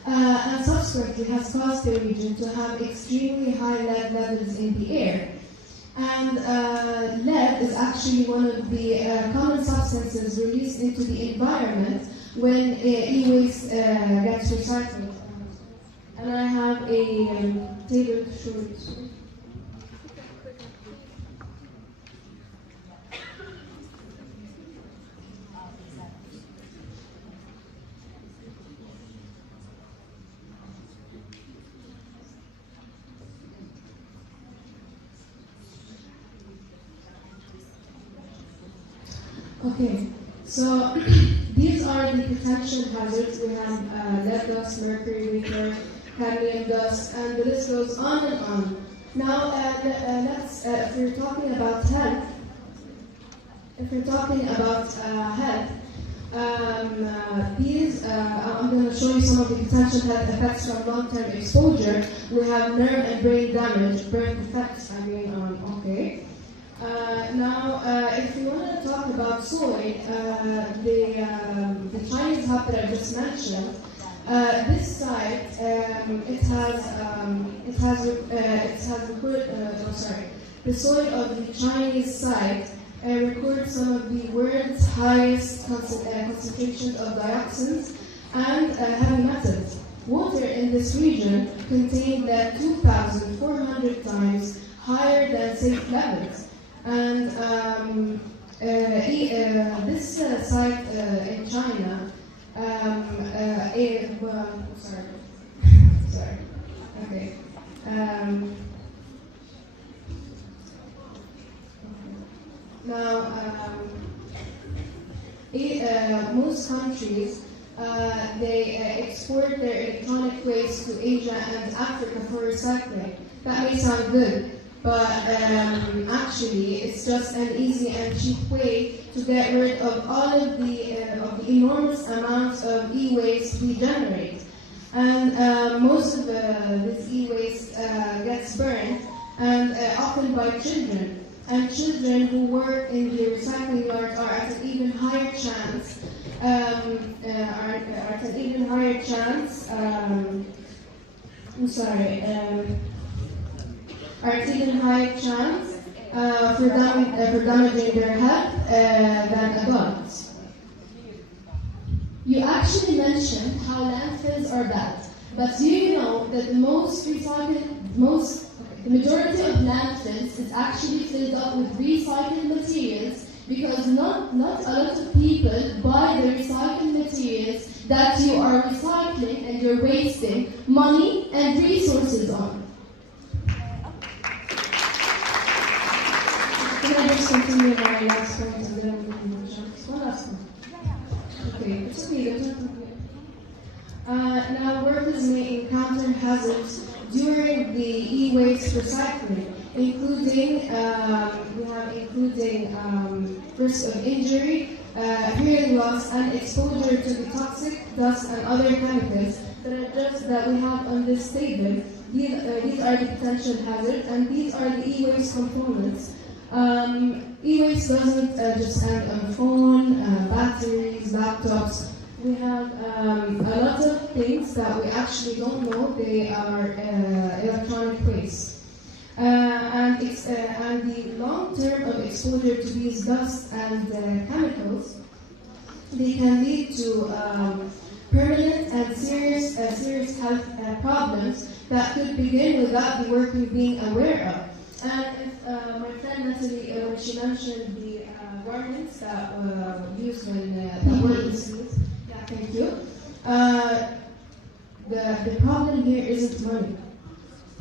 and subsequently has caused the region to have extremely high lead levels in the air. And lead is actually one of the common substances released into the environment when e-waste gets recycled. And I have a table to show you. Okay, so these are the potential hazards. We have lead dust, mercury vapor, cadmium dust, and the list goes on and on. Now, if we're talking about health, I'm going to show you some of the potential health effects from long-term exposure. We have nerve and brain damage, birth defects, okay. Now, if you want to talk about soil, the Chinese hub that I just mentioned, this site the soil of the Chinese site records some of the world's highest concentrations of dioxins and heavy metals. Water in this region contained 2,400 times higher than safe levels. And this site in China, most countries they export their electronic waste to Asia and Africa for recycling. That may sound good, but actually it's just an easy and cheap way to get rid of all of the enormous amounts of e-waste we generate. And most of this e-waste gets burned, and often by children. And children who work in the recycling yards are at an even higher chance. For damaging their health than adults. You actually mentioned how landfills are bad, but do you know that the majority of landfills is actually filled up with recycled materials, because not a lot of people buy the recycled materials that you are recycling and you're wasting money and resources on. Can I just continue my last point and then we can move on? One last one. Okay, it's okay, there's nothing here. Now, workers may encounter hazards during the e-waste recycling, including risk of injury, hearing loss, and exposure to the toxic dust and other chemicals that we have on this table. These are the potential hazards, and these are the e-waste components. E-waste doesn't just end on phone, batteries, laptops. We have a lot of things that we actually don't know they are electronic waste. And the long term of exposure to these dust and chemicals, they can lead to permanent and serious health problems that could begin without the worker being aware of. And if my friend Natalie, when she mentioned the garments that used when that were misused, yeah, thank you. The problem here isn't money.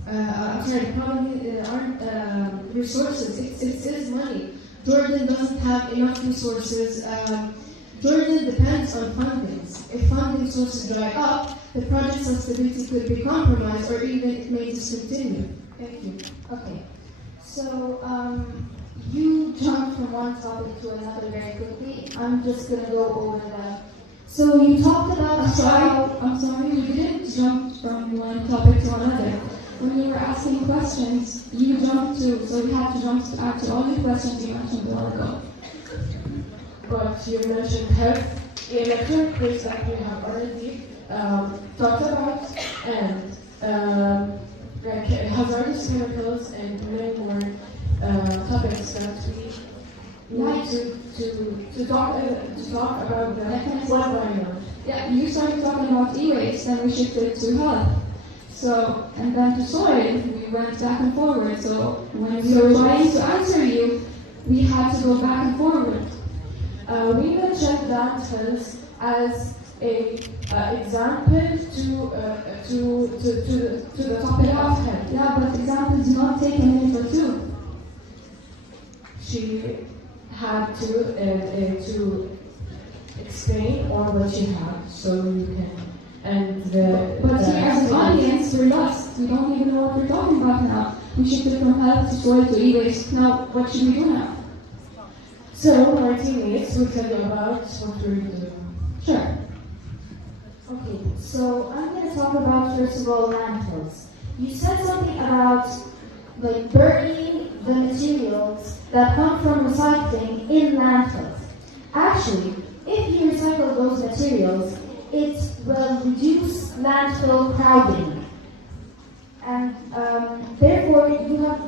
I'm sorry, the problem aren't resources. It is money. Jordan doesn't have enough resources. Jordan depends on fundings. If funding sources dry up, the project's stability could be compromised, or even it may discontinue. Thank you. Okay. So, you jumped from one topic to another very quickly. I'm just going to go over that. So, you talked about I'm sorry, you didn't jump from one topic to another. When you were asking questions, you jumped to, so you have to jump to all the questions you mentioned a while ago. But you mentioned health, electronic waste that we have already talked about, and like hazardous chemicals, and many more topics that we need to talk about the what's going on. Yeah, you started talking about e-waste, then we shifted to health. So, and then to soil, we went back and forward. So when we were trying to answer you, we had to go back and forward. We mentioned landfills as a example to the topic of health. Yeah, but examples do not take a minute or two. She had to explain all what she had, so you can. But here as an audience, we're lost. We don't even know what we're talking about now. We shifted from health to soil to e-waste. Now, what should we do now? So, our teammates will tell you about what we're doing. Sure. Okay, so I'm going to talk about, first of all, landfills. You said something about like burning the materials that come from recycling in landfills. Actually, if you recycle those materials, it will reduce landfill crowding. And therefore,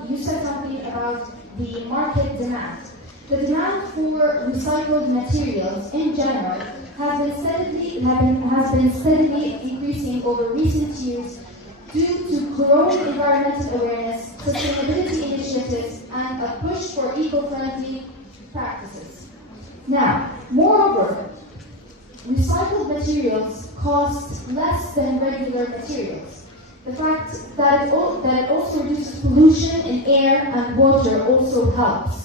you said something about the market demand. The demand for recycled materials in general has been steadily increasing over recent years due to growing environmental awareness, sustainability initiatives, and a push for eco-friendly practices. Now, moreover, recycled materials cost less than regular materials. The fact that it also reduces pollution in air and water also helps.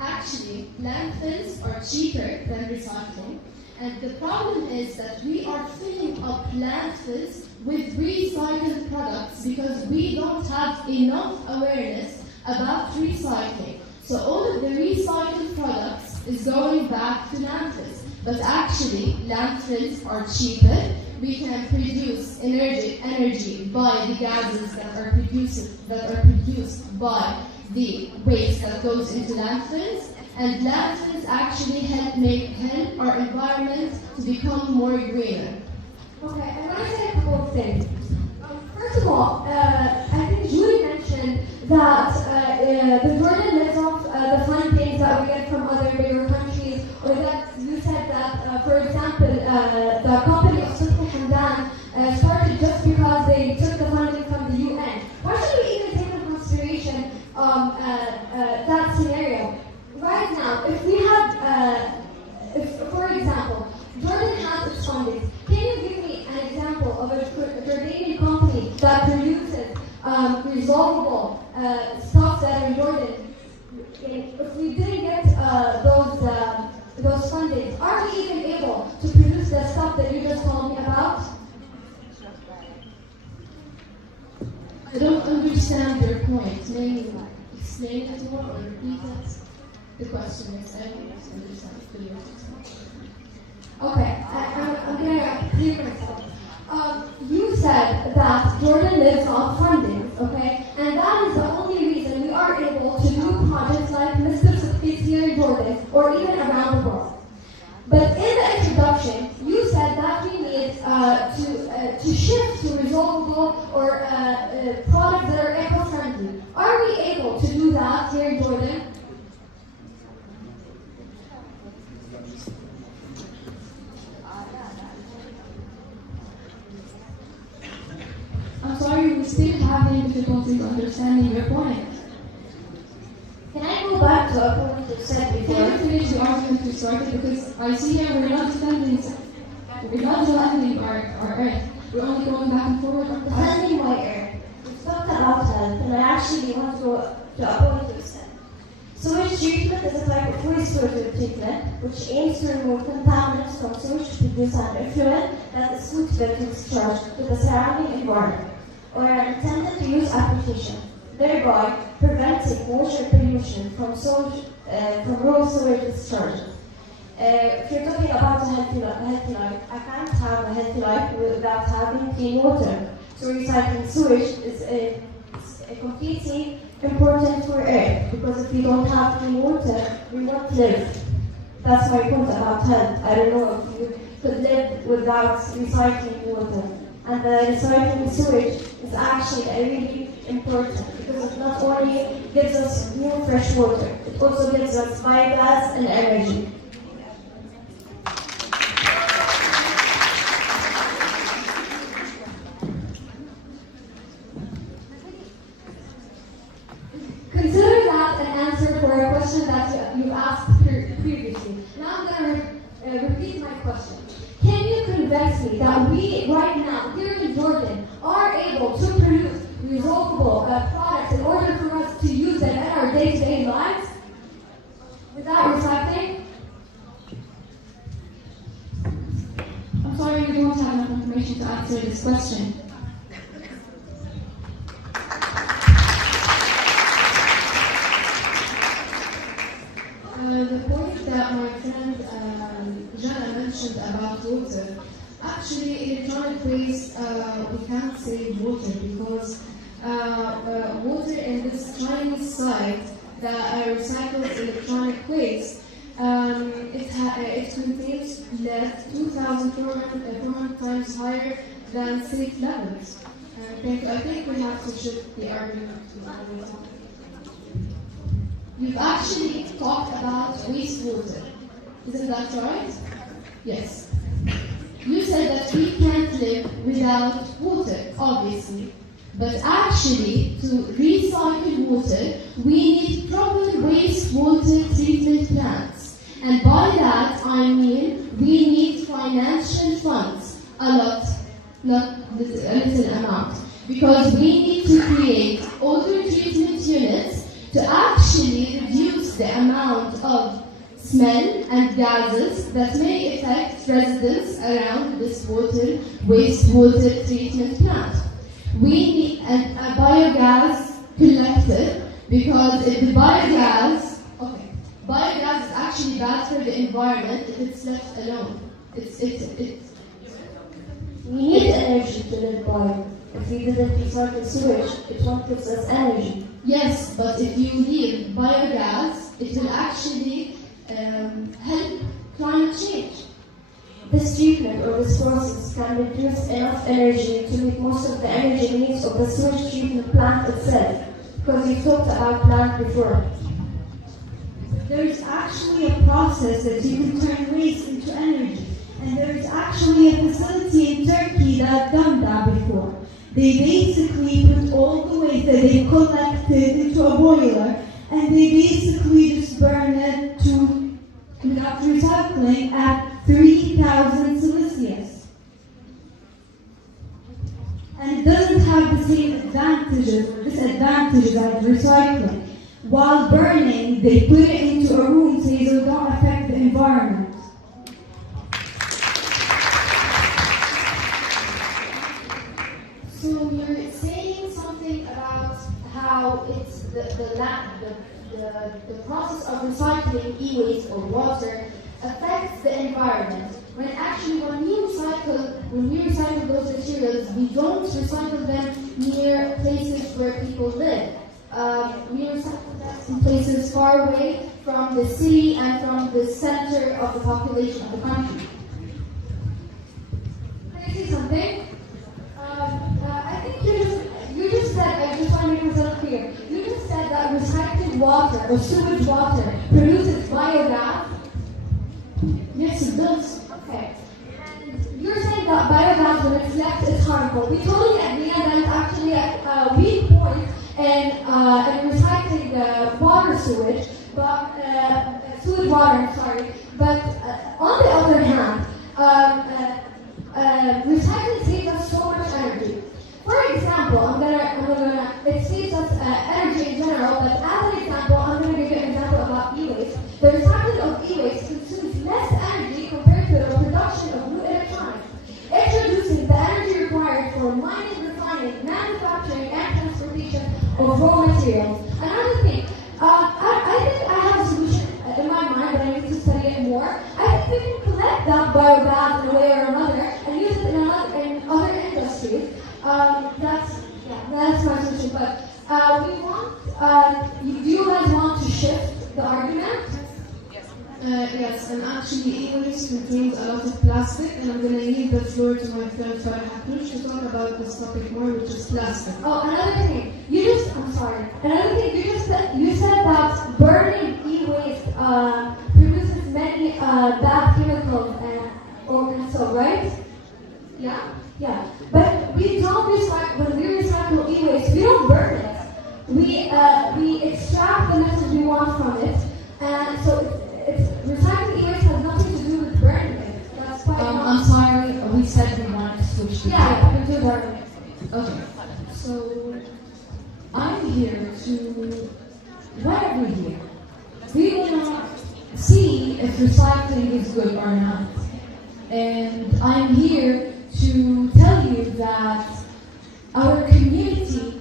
Actually, landfills are cheaper than recycling, And the problem is that we are filling up landfills with recycled products because we don't have enough awareness about recycling. So all of the recycled products is going back to landfills. But actually, landfills are cheaper. We can produce energy by the gases that are produced by the waste that goes into landfills. And landfills actually help our environment to become more greener. Okay, I want to say a couple of things. First of all, I think Julie mentioned that the Jordan lives off the funding that we get from other bigger countries, or that you said that, for example, the company of Subhi Hamdan started just because they took the funding from the UN. Why should we even take into consideration that scenario? Right now, if we have, for example, Jordan has its funding, can you give me an example of a Jordanian company that produces resolvable stuff that are in Jordan? If we didn't get those fundings, are we even able to produce the stuff that you just told me about? I don't understand your point. May you explain it more or repeat it? The question is, I don't understand clearly. Okay, I'm going to clear myself. You said that Jordan lives off funding, okay? And that is the only reason we are able to do projects like Mr. Subhi's here in Jordan or even around the world. But in the introduction, you said that we need to shift to resolvable or products that are eco-friendly. Are we able to do that here in Jordan? I'm sorry, we still having difficulty understanding your point. Can I go back to a point you said before? Can you finish the argument we started? Because I see here we're not defending our earth. We're only going back and forward on the Defending my earth. We talked about health, and I actually want to go to a point you said. Sewage treatment is a type of wastewater treatment which aims to remove contaminants from sewage to produce an effluent that is suitable to discharge to the surrounding environment or an intended to use application, thereby preventing water pollution from raw sewage discharge. If you're talking about a healthy life, I can't have a healthy life without having clean water. So recycling sewage is completely important for Earth, because if we don't have clean water, we won't live. That's my point about health. I don't know if you could live without recycling water. And the recycling sewage is actually really important, because it not only gives us new fresh water, it also gives us biogas and energy. Consider that an answer for a question that you asked previously. Now I'm going to repeat my question. Can you convince me that we, right now, here in Jordan, are able to produce resolvable products in order for us to use them in our day-to-day lives without recycling? I'm sorry, we don't have enough information to answer this question. The point that my friend Jana mentioned about water, actually electronic waste, we can't save water because water in this tiny site that recycles electronic waste, it contains lead 2,400 times higher than safe levels. I think we have to shift the argument to other topic. We've actually talked about wastewater. Isn't that right? Yes. You said that we can't live without water, obviously. But actually, to recycle water, we need proper wastewater treatment plants. And by that, I mean we need financial funds, a lot, not a little amount. Because we need to create odor treatment units to actually reduce the amount of smell, and gases that may affect residents around this wastewater treatment plant. We need a biogas collector because if the biogas is actually bad for the environment if it's left alone. We need energy to live by. If we didn't recycle sewage, it won't give us energy. Yes, but if you leave biogas, it will actually help climate change. This treatment or this process can produce enough energy to meet most of the energy needs of the sewage treatment plant itself, because we talked about plant before. There is actually a process that you can turn waste into energy. And there is actually a facility in Turkey that done that before. They basically put all the waste that they collected into a boiler, and they basically just burn it without recycling at 3,000 Celsius. And it doesn't have the same advantages or disadvantages as recycling. While burning, they put it into a room so it don't affect the environment. So you're saying something about how it's the process of recycling e-waste or water affects the environment. When actually when we recycle those materials, we don't recycle them near places where people live. We recycle them in places far away from the city and from the center of the population of the country. Can I say something? I think you just said, I just want to make myself clear, you just said that recycled water or sewage water produces biogas. Yes, it does. Okay. And you're saying that biogas, when it's left, is harmful. We totally agree, and that's actually a weak point in recycling the water sewage, but sewage water, sorry. But on the other hand, recycling saves us so much energy. For example, it saves us energy in general, but as an example, I'm going to give you an example about e-waste. The recycling of e-waste consumes less energy compared to the production of new electronics. It reduces the energy required for mining, refining, manufacturing, and transportation of raw materials. Another thing, I think I have a solution in my mind, but I need to study it more. I think we can collect that biogas in a way or another and use it in other industries. That's my solution. But do you guys want to shift the argument? Yes, and actually e-waste contains a lot of plastic, and I'm going to leave the floor to my friend Farah Hakouch to talk about this topic more, which is plastic. Oh, another thing, you said that burning e-waste produces many bad chemicals and organs, right? Yeah. But we don't recycle, when we recycle e-waste, we don't burn it. We extract the metals we want from it, and so recycling e-waste has nothing to do with burning it. That's quite I'm sorry, we said we wanted to switch to yeah, we can do burning it. Okay, so I'm here to, why are we here? We want to see if recycling is good or not. And I'm here to tell you that our community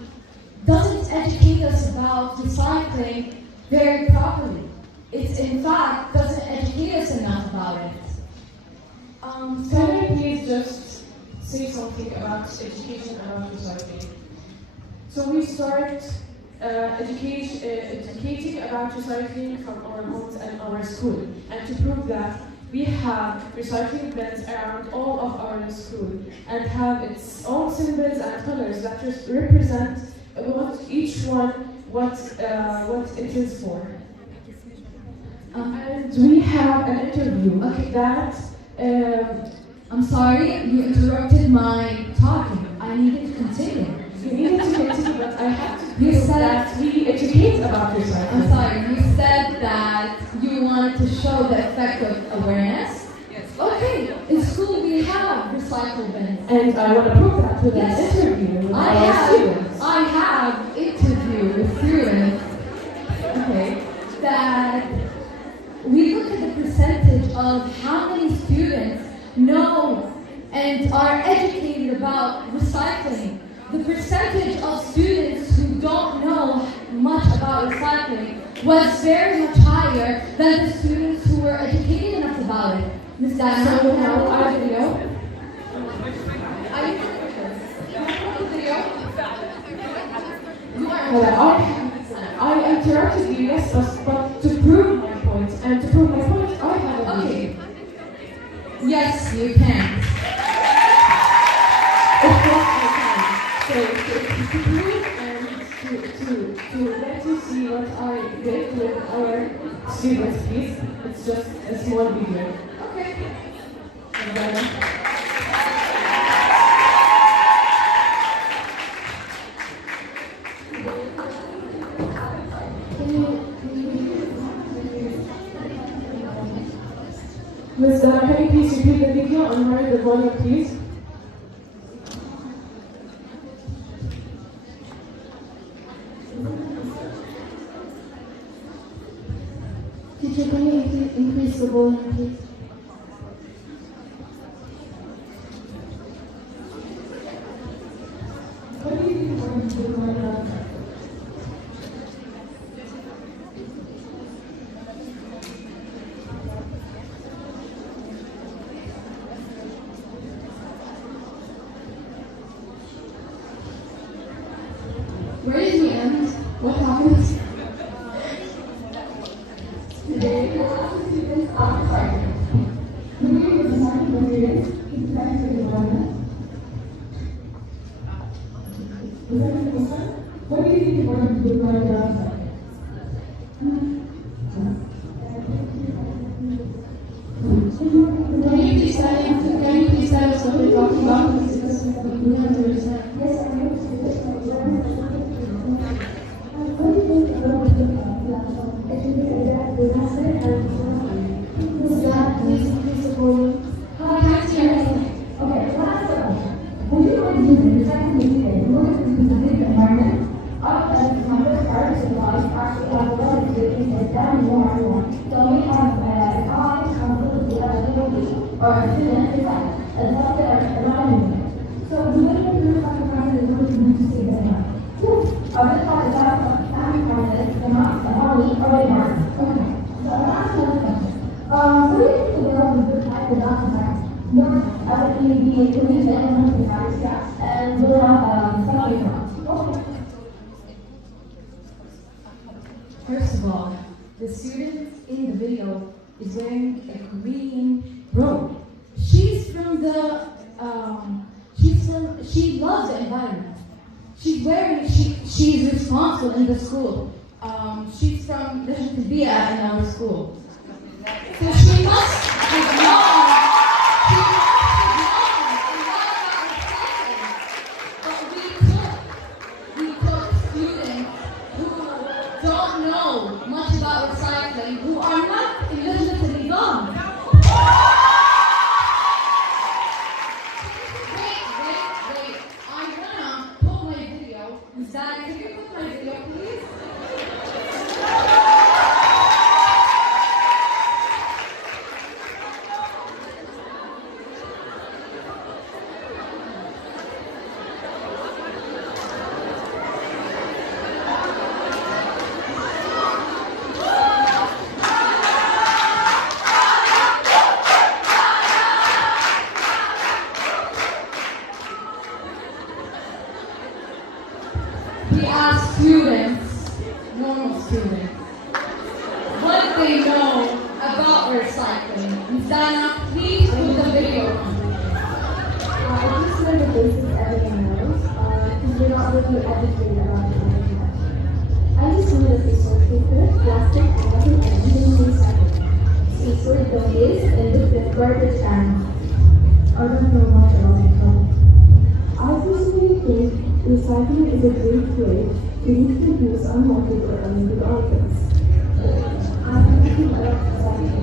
doesn't educate us about recycling very properly. It, in fact, doesn't educate us enough about it. Can I please just say something about education about recycling? So we start educating about recycling from our homes and our school. And to prove that, we have recycling bins around all of our school and have its own symbols and colors that represent what it is for. And we have an interview that. I'm sorry, you interrupted my talking. I needed to continue. You needed to continue, but I have to You prove said that we educate about recycling. I'm sorry, you said that you wanted to show the effect of awareness. Yes. Okay, in school we have recycle bins. And I want to prove that with Yes. an interview with I our students. have interviewed with students, okay, that we look at percentage of how many students know and are educated about recycling. The percentage of students who don't know much about recycling was very much higher than the students who were educated enough about it. Ms. Diana, So now our video. are you video? I interrupted you, yes, but to prove my point, and to prove my point, I have a video. Okay. Yes, you can. Of course I can. So to prove and to let you see what I did with our students, please. It's just a small video. Okay. And then, Ms. Dana, can you please repeat the video and hurry the volume, please? Teacher, can you increase the volume, please? Where is the end? What happens? Today, the students are excited. The meeting with the market materials is trying to environment. Is that a question? What do you think you're going to do right now? Can you please tell us what they're talking about? Because we have to understand. Yes, I know. What do you think about the disaster and Please increase the volume. I can't hear anything. Okay, last question. Would you mind using the second meeting in order to consider the environment? Up as members are supervised actually have a lot of doing it down more and more. So we have a college responsibility as a student or a student design as well as environment. So we will improve sacrifices in order to see the environment. Our this part is out of sacrifices, the marks, the harmony, or the environment. Okay. So I'll ask another question. What do you think the girls would look like without the fact? No, I would be a community and the fact, yeah, and we'll have something wrong. Okay. First of all, the student in the video is wearing a green robe. She's from the, she loves the environment. She's responsible in the school. She's from Lajnat al-Bia in our school. So she must have known, but we put students who don't know much about recycling, who are not in Lajnat al-Nizam. Wait, I'm gonna pull my video. Zara, can you put my video, please? We asked students, normal students, what they know about recycling. Zana, please put the video on. I just know the basics everyone knows, because we're not really educated about it much. I just know that resource paper, plastic, metal, and even recycling. Resource don't is and different garbage cans. I don't know much about it. I personally think recycling is a great way to reproduce unwanted or unneeded items. I don't think about recycling.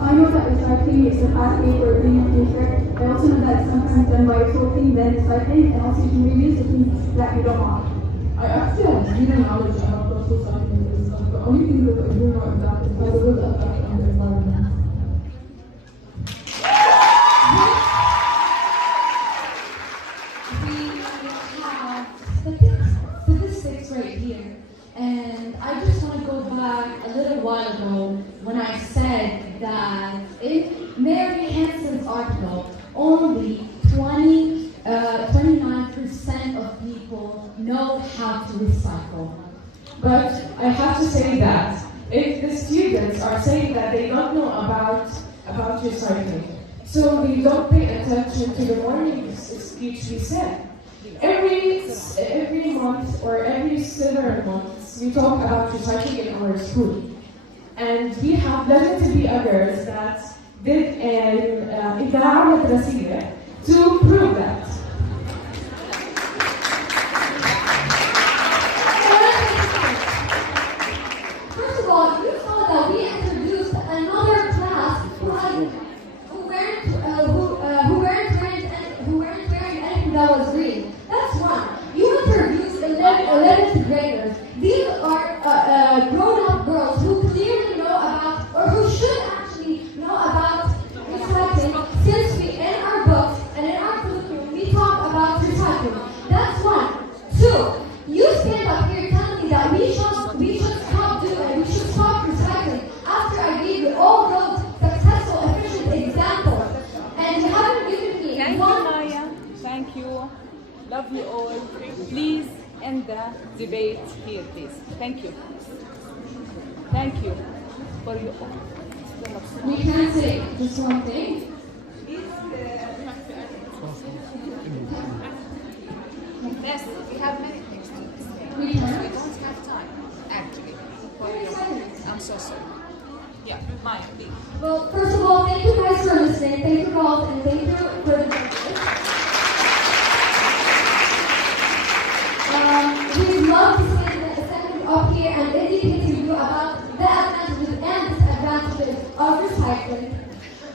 I know that recycling is a pathway for a greener future. I also know that it's sometimes done by sorting, then recycling, and also you can reuse the things that you don't want. I actually have zero knowledge about what recycling is, but the only thing that I do know about it is how it will affect on the environment. article, only 29% of people know how to recycle. But I have to say that if the students are saying that they don't know about recycling, so we don't pay attention to the morning speech we said. Every month or every several months, we talk about recycling in our school. And we have learned to be others that did an إذاعة مدرسية to prove that. First of all, you saw that we introduced another class who weren't wearing anything that was green. That's one. You introduced 11th graders. These are grown-up girls who clearly know about, or who should actually know about recycling, since we, in our books and in our curriculum, we talk about recycling. That's one. Two, you stand up here telling me that we should stop doing, we should stop recycling after I gave you all those successful, efficient examples, and you haven't given me Thank one. you, Maya. Thank you. Love you all. Please end the debate here, please. Thank you. Thank you for your. We can say just one thing. Yes, we have many things to say. We We can. don't have time, actually. I'm so sorry. Yeah, Maya, please. Well, first of all, thank you guys for listening. Thank you girls, and thank you for the judges. We'd love to stand up here and educate you about the advantages and disadvantages of recycling.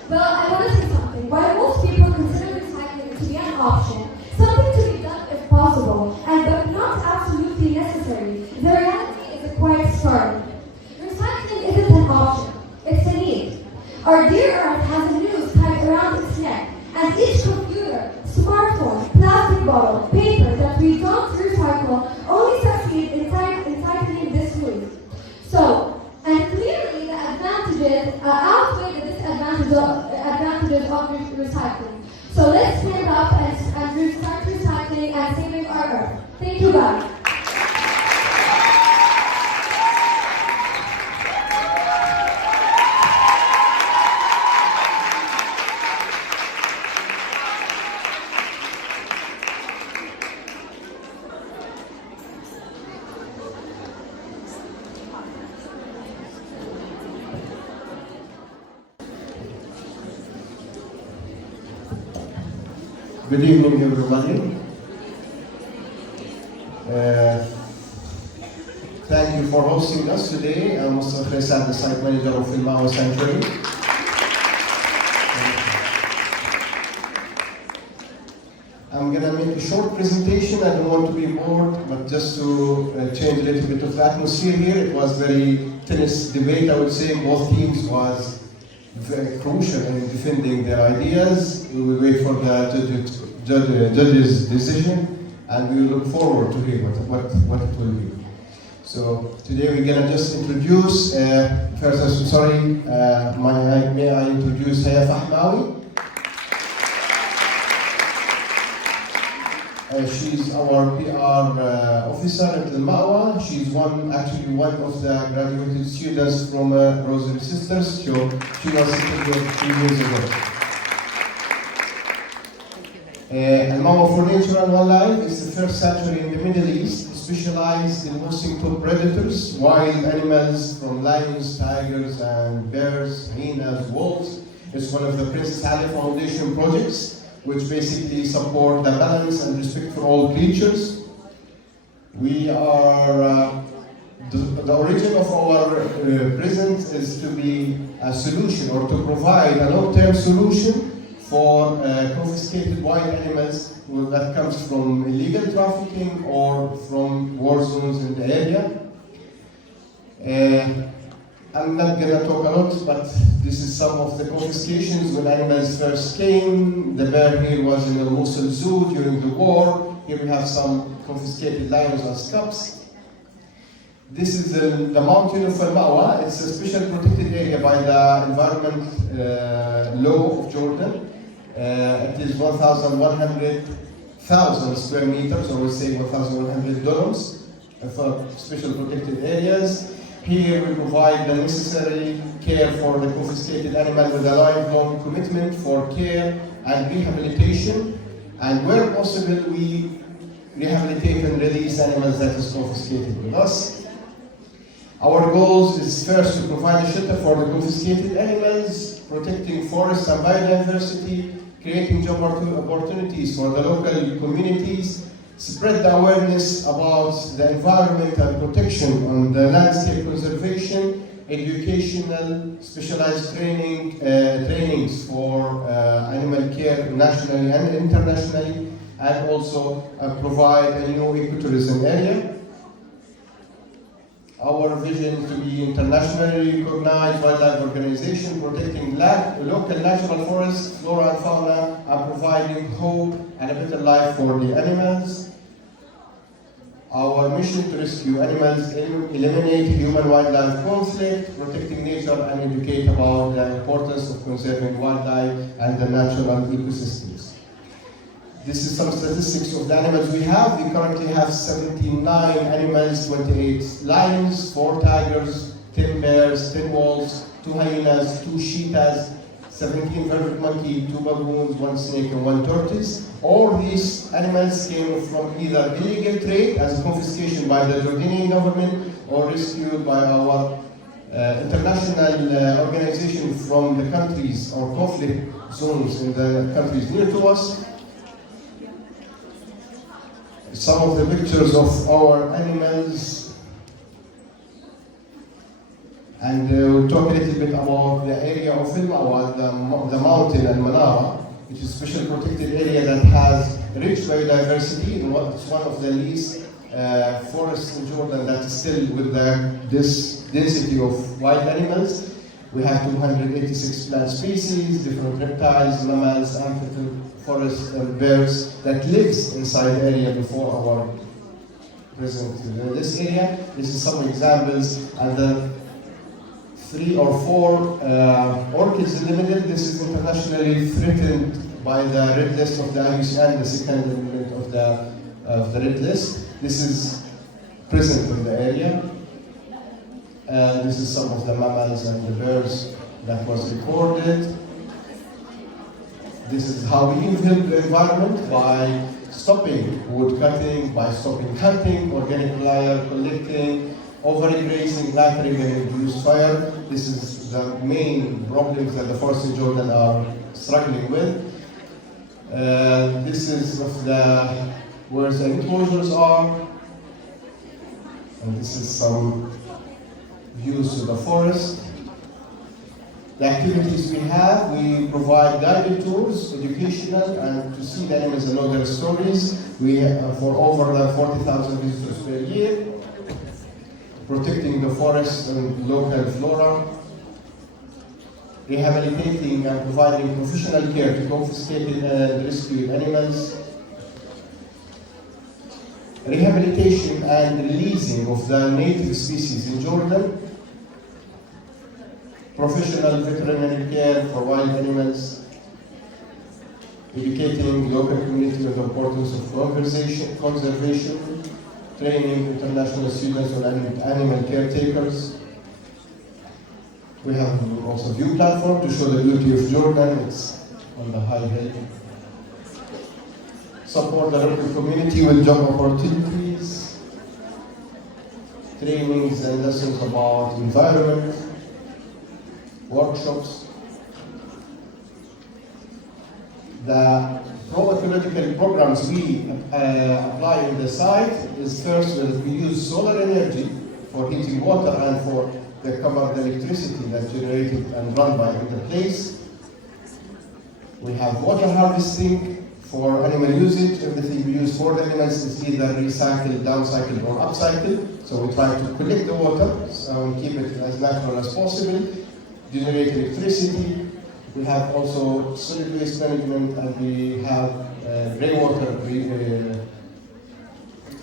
But I want to say something. While most people consider recycling to be an option, something to be done if possible, and but not absolutely necessary, the reality is quite stark. Recycling isn't an option, it's a need. Our dear Earth has a noose tied around its neck, and each computer, smartphone, plastic bottle, paper that we don't recycle only succeeds in tightening this noose. So, and clearly the advantages outweigh the disadvantages of recycling. So let's stand up and start recycling and saving our Earth. Thank you guys. Good evening, everybody. Thank you for hosting us today. I'm Mustafa Khaysad, the site manager of Al Ma'wa Sanctuary. I'm going to make a short presentation. I don't want to be bored, but just to change a little bit of the atmosphere here. It was very tense debate, I would say. Both teams was very crucial in defending their ideas. We will wait for the judge's decision, and we will look forward to hear what it will be. So today we're gonna just introduce. First, I'm sorry. May I introduce Haya Fahmawi? She's our PR officer at Al Ma'wa. She's one of the graduated students from Rosary Sisters. She was here 3 years ago. Al Ma'wa for Nature and Wildlife is the first sanctuary in the Middle East specialized in hosting top predators, wild animals from lions, tigers, and bears, hyenas, wolves. It's one of the Princess Ali Foundation projects, which basically support the balance and respect for all creatures. We are, the origin of our presence is to be a solution, or to provide a long-term solution for confiscated wild animals that comes from illegal trafficking or from war zones in the area. I'm not gonna talk a lot, but this is some of the confiscations when animals first came. The bear here was in the Mosul Zoo during the war. Here we have some confiscated lions as cubs. This is the mountain of Al Ma'wa. It's a special protected area by the environment law of Jordan. It is 1,100,000 square meters, or we say 1,100 dwellings for special protected areas. Here we provide the necessary care for the confiscated animal with a lifelong commitment for care and rehabilitation. And where possible, we rehabilitate and release animals that is confiscated with us. Our goals is first to provide a shelter for the confiscated animals, protecting forests and biodiversity, creating job opportunities for the local communities, spread the awareness about the environmental protection on the landscape conservation, educational, specialized trainings for animal care nationally and internationally, and also provide a new ecotourism area. Our vision is to be internationally recognized wildlife organization protecting local natural forests, flora and fauna, and providing hope and a better life for the animals. Our mission to rescue animals, eliminate human-wildlife conflict, protecting nature, and educate about the importance of conserving wildlife and the natural ecosystems. This is some statistics of the animals we have. We currently have 79 animals, 28 lions, 4 tigers, 10 bears, 10 wolves, 2 hyenas, 2 cheetahs, 17 vervet monkey, 2 baboons, 1 snake, and 1 tortoise. All these animals came from either illegal trade as a confiscation by the Jordanian government or rescued by our international organization from the countries or conflict zones in the countries near to us. Some of the pictures of our animals, and we'll talk a little bit about the area of Filmawa, the mountain and Manara, which is a special protected area that has rich biodiversity. It's one of the least forests in Jordan that is still with this density of wild animals. We have 286 plant species, different reptiles, mammals, amphibians, forests, and birds that lives inside the area before our present this area. This is some examples, and the 3 or 4 orchids in the middle. This is internationally threatened by the red list of the IUCN, the second element of the red list. This is present in the area. This is some of the mammals and the birds that was recorded. This is how we help the environment by stopping wood cutting, by stopping hunting, organic wire collecting, overgrazing, littering, and induced fire. This is the main problems that the forests in Jordan are struggling with. This is of where the enclosures are, and this is some views of the forest. The activities we have, we provide guided tours, educational, and to see the animals and know their stories. We have for over 40,000 visitors per year, protecting the forest and local flora, rehabilitating and providing professional care to confiscated and rescued animals, rehabilitation and releasing of the native species in Jordan, professional veterinary care for wild animals, educating local community on the importance of conservation, training international students on animal caretakers. We have also View platform to show the beauty of Jordan. It's on the high hill. Support the local community with job opportunities, trainings and lessons about environment, workshops. The pro-ecological programs we apply in the site is first that we use solar energy for heating water and for the covered electricity that's generated and run by the place. We have water harvesting for animal usage. Everything we use for the animals is either recycled, downcycled, or upcycled. So we try to collect the water and keep it as natural as possible. Generate electricity. We have also solid waste management, and we have rainwater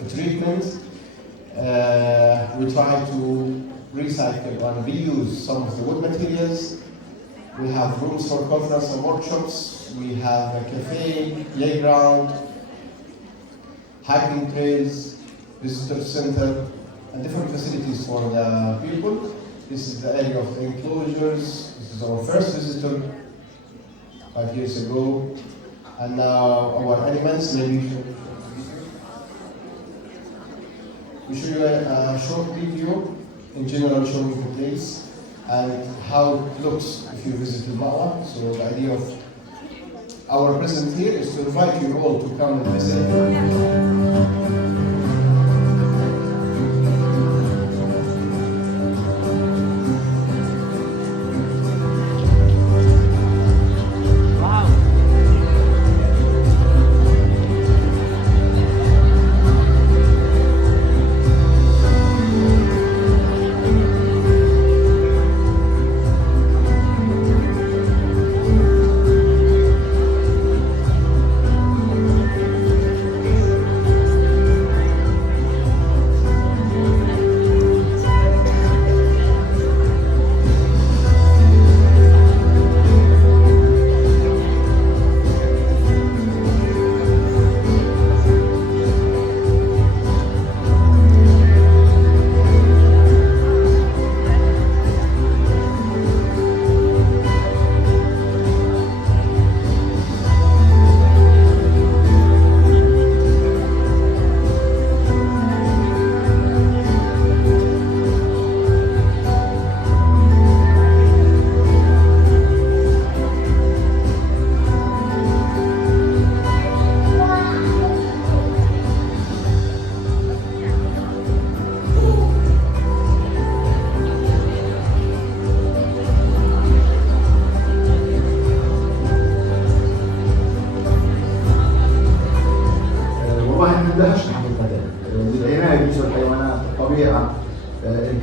treatment. We try to recycle and reuse some of the wood materials. We have rooms for conference and workshops. We have a cafe, playground, hiking trails, visitor center, and different facilities for the people. This is the area of the enclosures. This is our first visitor 5 years ago. And now our animals, maybe we show you a short video in general showing the place and how it looks if you visit Al-Ma'wa. So the idea of our presence here is to invite you all to come and visit.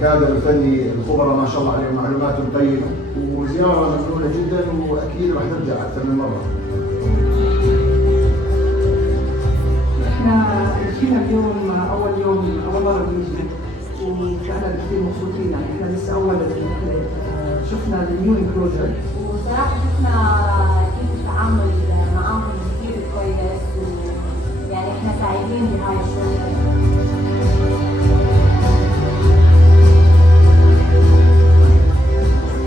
الكادر الفني الخبراء ما شاء الله عليهم معلوماتهم طيبه وزياره ممنونه جدا واكيد راح نرجع اكثر من مره. احنا جينا اليوم اول مره بنجي وفعلا كثير مبسوطين يعني احنا لسه اول رحله شفنا النيو انكلوجر وصراحه شفنا كيف التعامل معاهم كثير كويس ويعني احنا سعيدين بهاي الشغله.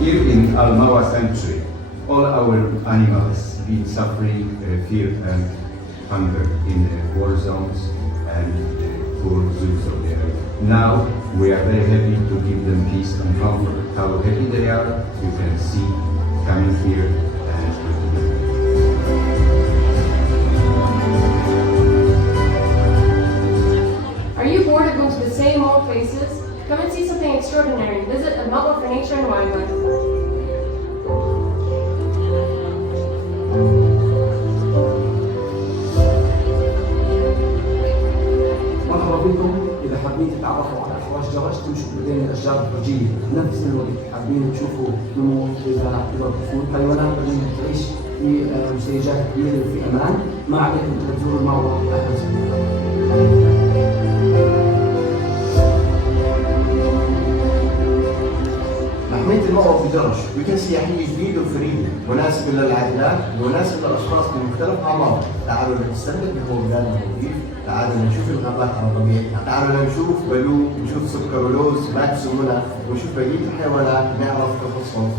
Here in Al-Ma'wa Sanctuary, all our animals been suffering fear and hunger in war zones and poor zoos of the earth. Now we are very happy to give them peace and comfort. How happy they are, you can see coming here and Are you bored of going to the same old places? Come and see something extraordinary. Visit Al-Ma'wa for Nature and Wildlife. مرحبا بكم. إذا حابين تتعرفوا على أفواج جرش تمشوا بين الأشجار الثلجية، بنفس الوقت حابين تشوفوا نمو تفوت حيوانات بدنا تعيش في مسيجات كبيرة وفي أمان، ما عليكم تزوروا المعوى. أهلا وسهلا. محمية المأوى في جرش مكان سياحي جديد وفريد مناسب للعائلات ومناسب للأشخاص من مختلف أعمار. تعالوا نستمتع ببلداننا النظيف، تعالوا نشوف الغابات على طبيعتها، تعالوا نشوف بلوغ، نشوف سكر ولوز، ماكس ومنى، ونشوف بقية الحيوانات نعرف قصصهم.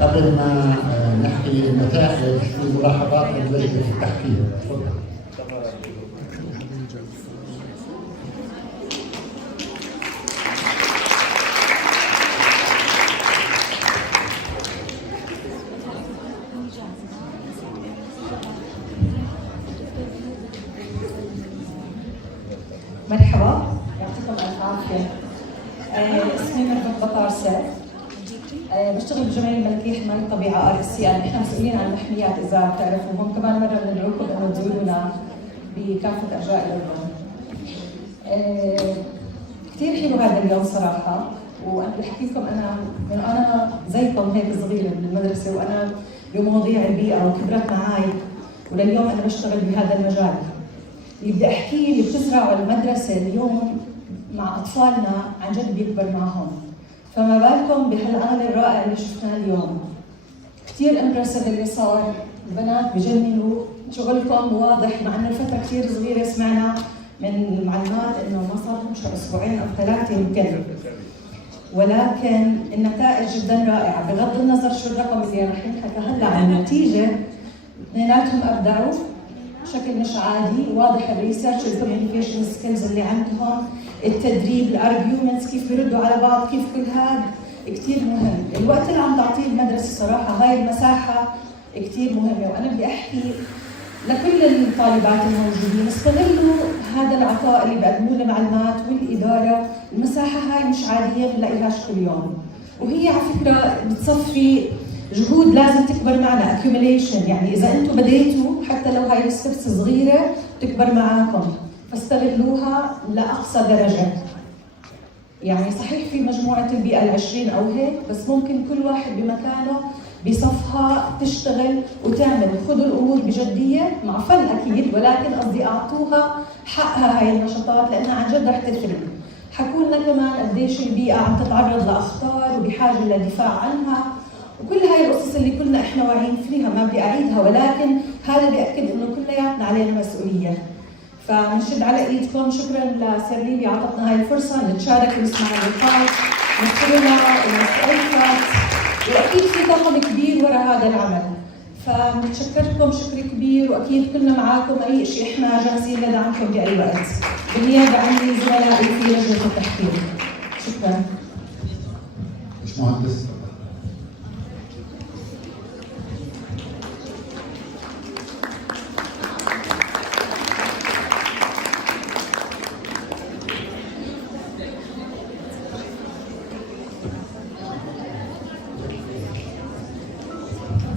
قبل ما نحكي النتائج في ملاحظات لجنة التحكيم. تفضل. مرحبا، يعطيكم الف عافيه. اسمي مرفت بطارسه. بشتغل بجمعية الملكية حماية الطبيعة RSC. احنا مسؤولين عن المحميات اذا بتعرفوهم، كمان مرة بندعوكم انه تزورونا بكافة ارجاء الاردن. كثير حلو هذا اليوم صراحة، وانا بحكي لكم انا زيكم هيك صغيرة بالمدرسة، وانا بمواضيع البيئة وكبرت معي، ولليوم انا بشتغل بهذا المجال. اللي بدي احكيه اللي بتزرعه المدرسة اليوم مع اطفالنا عن جد بيكبر معهم، فما بالكم بهالعمل الرائع اللي شفناه اليوم. كثير امبرسيف اللي صار، البنات بجننوا، شغلكم واضح مع انه الفترة كثير صغيرة. سمعنا من المعلومات انه ما صار لهم شو اسبوعين او 3 يمكن، ولكن النتائج جدا رائعة بغض النظر شو الرقم اللي رح ينحكى هلا عن النتيجة. اثنيناتهم ابدعوا بشكل مش عادي، واضح الريسيرش، الكوميونيكيشن سكيلز اللي عندهم، التدريب، الارجيومنتس، كيف بيردوا على بعض، كيف كل هذا كثير مهم. الوقت اللي عم تعطيه المدرسة صراحة هاي المساحة كثير مهمة، وأنا بدي أحكي لكل الطالبات الموجودين استغلوا هذا العطاء اللي بيقدموه المعلمات والإدارة. المساحة هاي مش عادية، بنلاقيهاش كل يوم، وهي على فكرة بتصفي جهود لازم تكبر معنا، accumulation. يعني إذا أنتم بديتوا حتى لو هاي الستبس صغيرة تكبر معاكم، فاستغلوها لأقصى درجة. يعني صحيح في مجموعة البيئة ال20 أو هيك، بس ممكن كل واحد بمكانه بصفها تشتغل وتعمل. خذوا الأمور بجدية مع فن أكيد، ولكن قصدي أعطوها حقها هاي النشاطات لأنها عن جد رح تفرق. حكوا لنا كمان قديش البيئة عم تتعرض لأخطار وبحاجة للدفاع عنها، وكل هاي القصص اللي كنا احنا واعيين فيها ما بدي أعيدها، ولكن هذا بيأكد إنه كلياتنا علينا مسؤولية. فنشد على ايدكم. شكرا لسرلي اللي اعطتنا هاي الفرصه نتشارك ونسمع اللقاء، نشكرنا ونسالكم، واكيد في طاقم كبير وراء هذا العمل، فبنتشكركم شكر كبير، واكيد كلنا معاكم اي شيء احنا جاهزين لدعمكم باي وقت. بالنيابه عني زملائي في لجنه التحكيم. شكرا. باشمهندس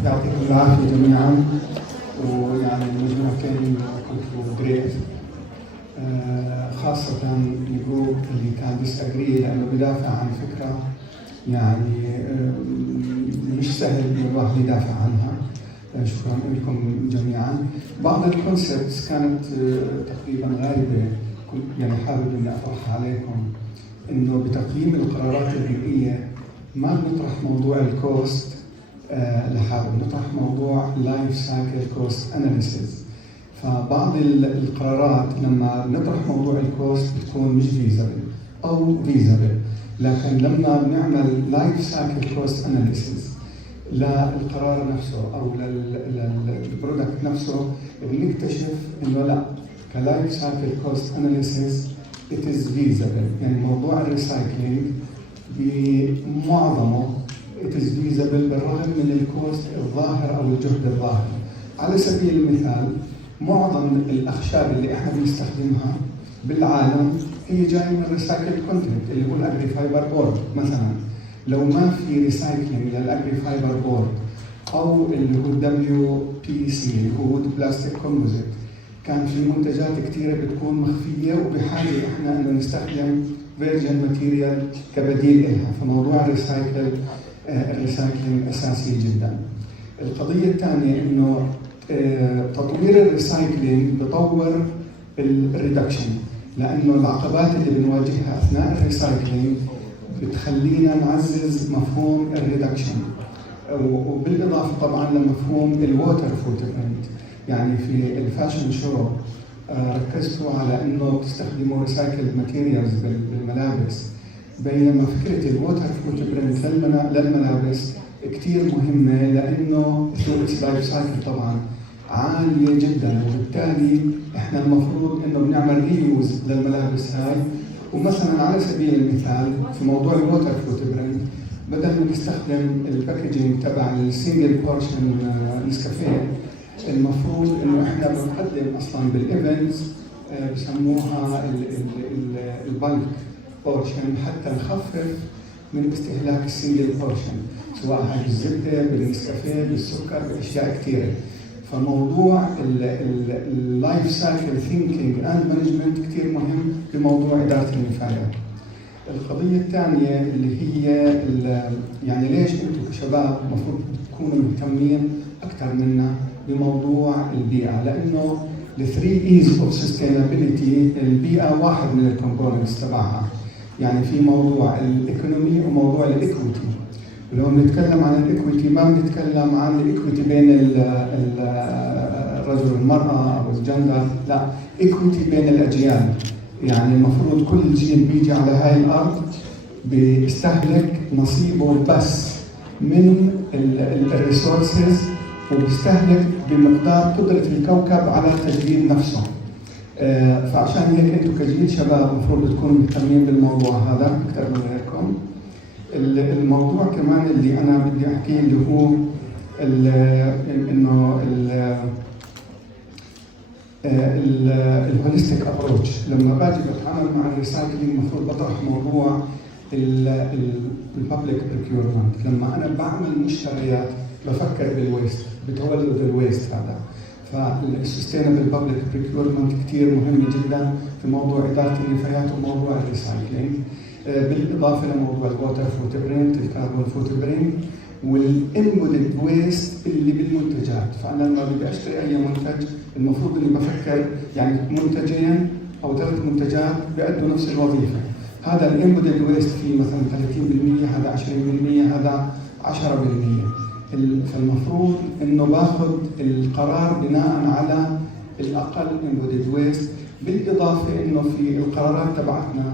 يعطيكم العافية جميعا، ويعني المجموعتين كنتوا جريت، خاصة الجروب اللي كان ديسأجري لأنه بدافع عن فكرة يعني مش سهل الواحد يدافع عنها. شكرا لكم جميعا. بعض الكونسبتس كانت تقريبا غالبة، كنت يعني حابب اني اطرحها عليكم، انه بتقييم القرارات البيئية ما بنطرح موضوع الكوست لحاله، نطرح موضوع لايف سايكل كوست اناليسيز. فبعض القرارات لما نطرح موضوع الكوست بتكون مش فيزبل او فيزبل، لكن لما بنعمل لايف سايكل كوست اناليسيز للقرار نفسه او للبرودكت نفسه بنكتشف انه لا، كلايف سايكل كوست اناليسيز it is feasible. يعني موضوع الريسايكلينج بمعظمه it is feasible بالرغم من الكوست الظاهر او الجهد الظاهر. على سبيل المثال معظم الاخشاب اللي احنا بنستخدمها بالعالم هي جايه من الريسايكل كونتنت اللي هو الاجري فايبر بورد مثلا. لو ما في ريسايكلينج للاجري فايبر بورد او اللي هو WPC اللي هو وود بلاستيك كومبوزيت، كان في منتجات كثيره بتكون مخفيه وبحاجه احنا انه نستخدم فيرجن ماتيريال كبديل لها. فموضوع الريسايكلينج اساسي جدا. القضيه الثانيه انه تطوير الريسايكلينج بطور الريدكشن، لانه العقبات اللي بنواجهها اثناء الريسايكلينج بتخلينا نعزز مفهوم الريدكشن، وبالاضافه طبعا لمفهوم الووتر فوتبرنت. يعني في الفاشن شو ركزتوا على انه تستخدموا ريسايكل ماتيريالز بالملابس، بينما فكره الووتر فوتبرنت للملابس كثير مهمه لانه ثروت لايف سايكل طبعا عاليه جدا، وبالتالي احنا المفروض انه بنعمل ريوز للملابس هاي. ومثلا على سبيل المثال في موضوع الووتر فوتبرنت بدل ما نستخدم الباكجينج تبع السنجل بورشن نسكافيه، المفروض انه احنا بنقدم اصلا بالايفنتس بسموها البالك بورشن حتى نخفف من استهلاك السنجل بورشن، سواء هاي بالزبده، بالنسكافيه، بالسكر، باشياء كثيره. فموضوع اللايف سايكل ثينكينج اند مانجمنت كثير مهم بموضوع اداره النفايات. القضيه الثانيه اللي هي يعني ليش انتم كشباب المفروض تكونوا مهتمين اكثر منا بموضوع البيئه؟ لانه ال 3 E's of sustainability البيئه واحد من الكومبوننتس تبعها. يعني في موضوع الايكونومي وموضوع الايكويتي. ولو بنتكلم عن الايكويتي ما بنتكلم عن الايكويتي بين الرجل والمراه او الجندر، لا، ايكويتي بين الاجيال. يعني المفروض كل جيل بيجي على هاي الارض بيستهلك نصيبه بس من الريسورسز، وبيستهلك بمقدار قدره الكوكب على تجديد نفسه. فعشان هيك انتم كجيل شباب المفروض تكونوا مهتمين بالموضوع هذا اكثر من غيركم. الموضوع كمان اللي انا بدي احكيه اللي هو انه الهوليستيك ابروتش. لما باجي بتعامل مع الريسايكلينج المفروض بطرح موضوع الببليك بريكيورمنت. لما انا بعمل مشتريات بفكر بالويست، بتولد الويست هذا. فالسستينبل بابليك بريكيورمنت كثير مهم جدا في موضوع اداره النفايات وموضوع الريسايكلينج، بالاضافه لموضوع الووتر فوت برينت، الكربون فوت برينت، والانبودد ويست اللي بالمنتجات. فانا لما بدي اشتري اي منتج المفروض اني بفكر يعني منتجين او 3 منتجات بيأدوا نفس الوظيفه. هذا الانبودد ويست فيه مثلا 30%، هذا 20%، هذا 10%. فالمفروض انه باخذ القرار بناء على الاقل انبودد ويست، بالاضافه انه في القرارات تبعتنا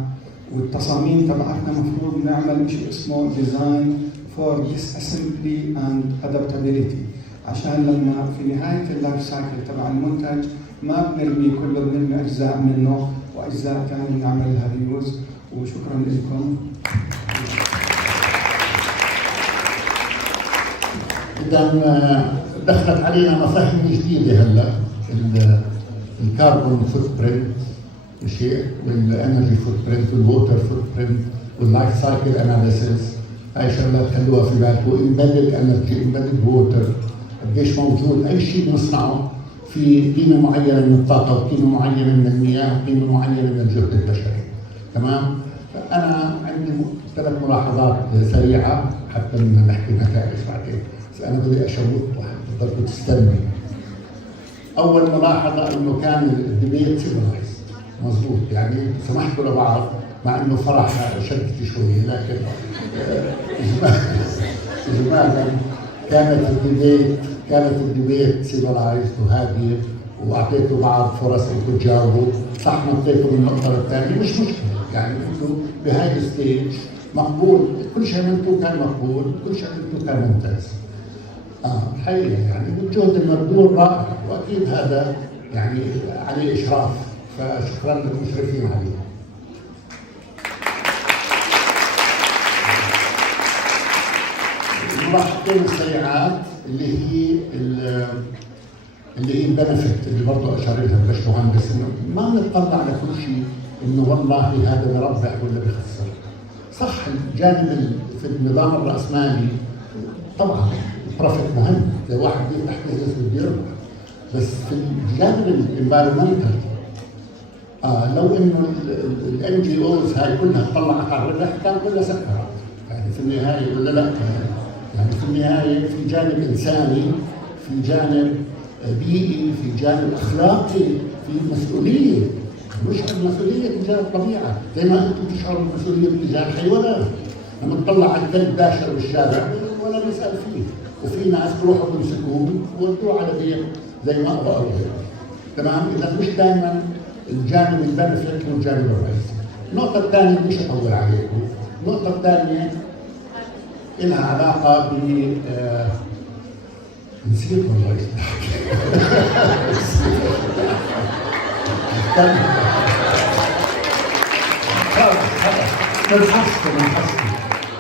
والتصاميم تبعتنا المفروض نعمل شيء اسمه ديزاين فور disassembly and adaptability، عشان لما في نهايه اللايف سايكل تبع المنتج ما بنرمي كله، بنرمي اجزاء منه واجزاء ثانيه نعمل لها ريوز. وشكرا لكم. إذا دخلت علينا مفاهيم جديدة هلا، الكربون فوت برنت شيء، والانرجي فوت برنت، والووتر فوت برنت، واللايف سايكل اناليسيس. هاي شغلات خلوها في بالكم. امبيدد انرجي، امبيدد ووتر، قديش موجود اي شيء بنصنعه في قيمه معينه من الطاقه، وقيمه معينه من المياه، وقيمه معينه من الجهد البشري. تمام؟ فانا عندي 3 ملاحظات سريعه حتى نحكي نتائج بعدين. أنا بدي أشوق بدكم تستنوا. أول ملاحظة إنه كان الديبيت سيفلايز مضبوط، يعني سمحتوا لبعض مع إنه فرح شدت شوية، لكن إجمالا كانت الديبيت سيفلايز وهادية، وأعطيتوا بعض فرص إنكم تجاوبوا. صح نطيتوا من النقطة الثانية، مش مشكلة، يعني أنتم بهاي الستيج مقبول، كل شيء عملتوه كان مقبول، كل شيء عملتوه كان ممتاز. الحقيقة يعني بالجهد المبذول رائع، واكيد هذا يعني عليه اشراف، فشكرا للمشرفين عليه. الملاحظتين السريعات اللي هي البنفيت اللي برضه اشار لها الباشمهندس، انه ما بنطلع على كل شيء انه والله هذا بربح ولا بخسر. صح الجانب في النظام الراسمالي طبعا بروفيت مهم، زي واحد بيفتح بزنس بده يربح، بس في الجانب الانفايرمنتال لو انه الان جي اوز هاي كلها طلعت على الربح كان كلها سكرت، يعني في النهايه ولا لا؟ يعني في النهايه في جانب انساني، في جانب بيئي، في جانب اخلاقي، في مسؤوليه، مش المسؤوليه تجاه الطبيعه، زي ما انتم تشعروا بالمسؤوليه تجاه الحيوانات. لما تطلع على الكلب داشر بالشارع ولا بيسال فيه، وفي ناس بروحوا بيمسكوه وودوه على بيع زي ما ابغى اقول. تمام؟ اذا مش دائما الجانب البنفيت هو الجانب الرئيسي. النقطه الثانيه مش اطول عليكم، النقطه الثانيه لها علاقه ب نسيت والله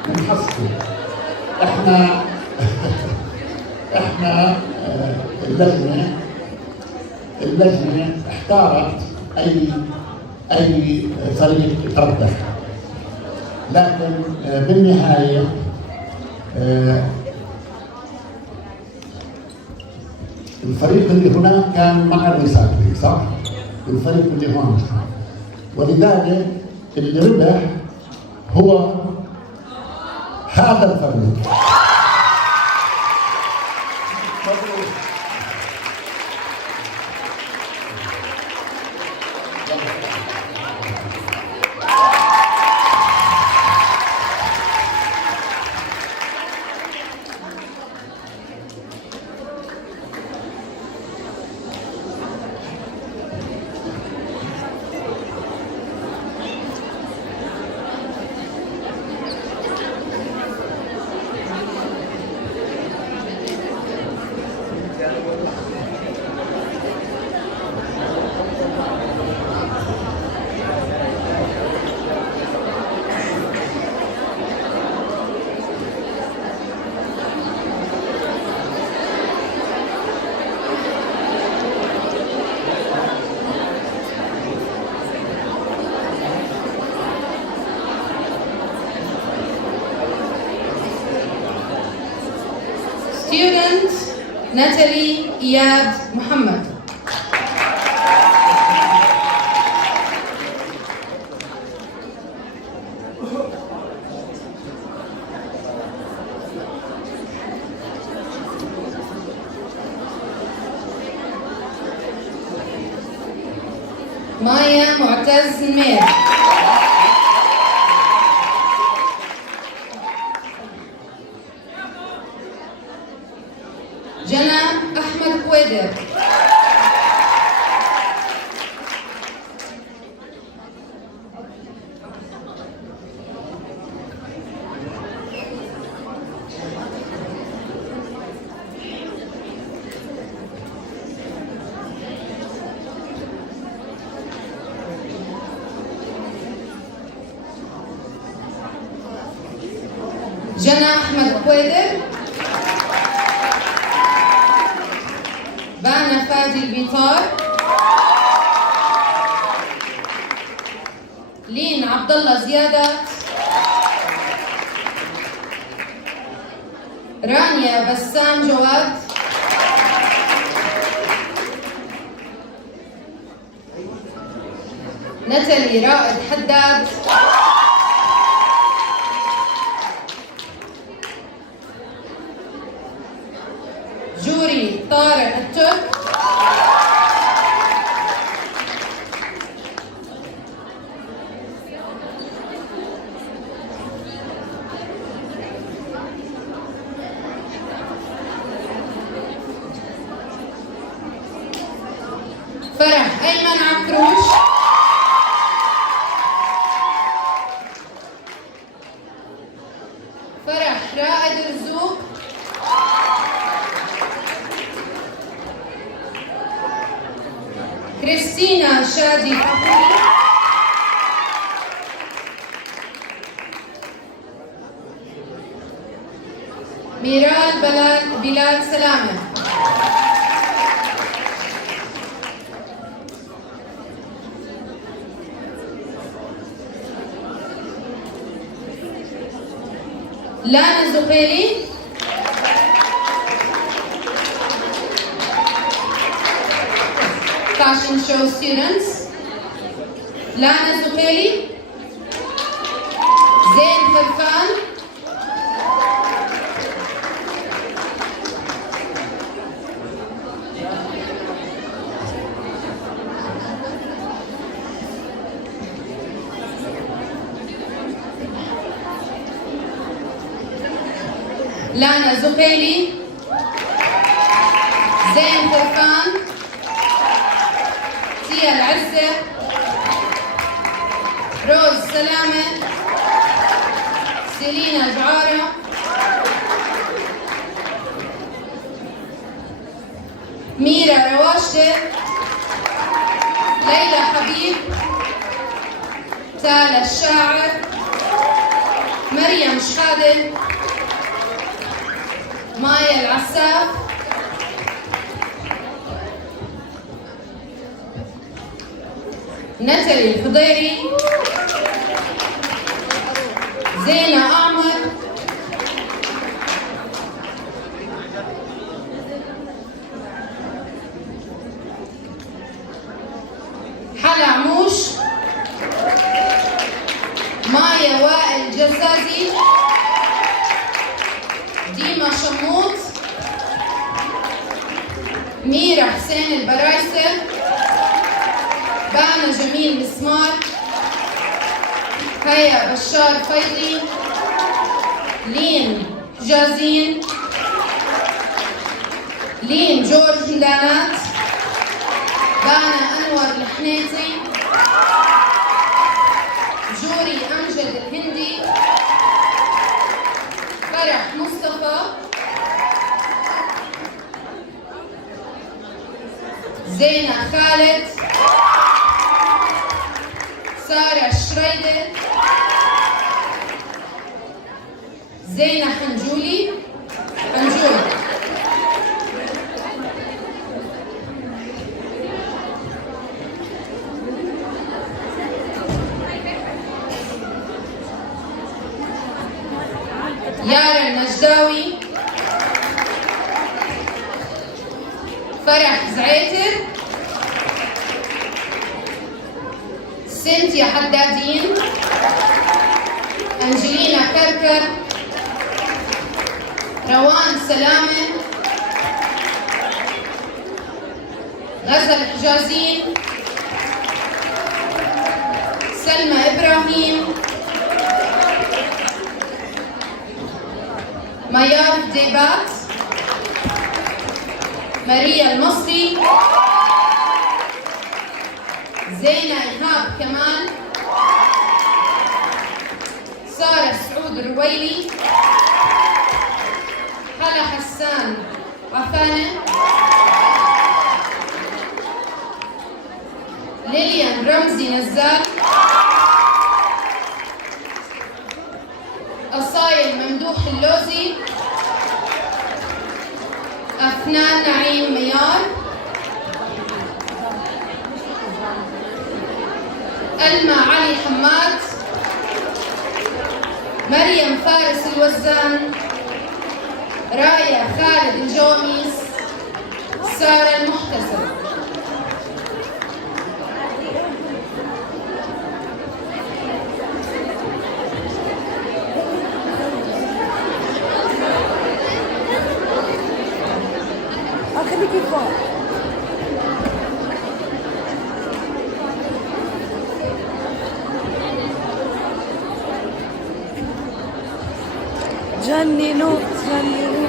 بنحصل احنا اللجنه اختارت اي فريق يتربح. لكن بالنهاية الفريق اللي هناك كان مع الريسايكلينج صح؟ الفريق اللي هون ولذلك اللي ربح هو هذا الفريق. Student Natalie Iyad Muhammad. Maya Mu'taz Mir. جنى أحمد كويدر. جنى أحمد كويدر. بانا فادي البيطار. لين عبد الله زيادة. رانيا بسام جواد. نتالي رائد حداد. جوري طارق الترك. فرح أيمن عكروش. فرح رائد رزوق. كريستينا شادي فخوري. ميرال بلال سلامة. لانا زقيلي. Fashion show students. لانا زقيلي. زين خلفان. لانا زقيلي. زين خلفان. تيا العزة. روز سلامة. سيلينا جعارة. ميرا رواشدة. ليلى حبيب. تالا الشاعر. مريم شحادة. مايا العساف. نتالي الخضيري. زينة أعمر، حلا عموش، مايا وائل جزازي، ديما شموط، ميرا حسين البرايسة، بانا جميل مسمار، هيا بشار فيضي، لين جازين، لين جورج مدانات، بانا أنور الحنيتي، جوري أمجد الهندي، فرح مصطفى، زينة خالد، سارة شريدر، زينة حنجولي، حنجول، يارا النجداوي، فرح زعيتر، سنتيا حدادين، أنجلينا كركر، روان سلامة، غزل حجازين، سلمى إبراهيم، ميار ديبات، ماريا المصري، زينة إيهاب كمال، سارة سعود الرويلي، حلا حسان عفانة، ليليان رمزي نزال، أصايل ممدوح اللوزي، أفنان نعيم ميار، ألما علي حماد، مريم فارس الوزان، رايا خالد الجوميس، سارة المحتسب. خليكي فوق. جننوا جننوا.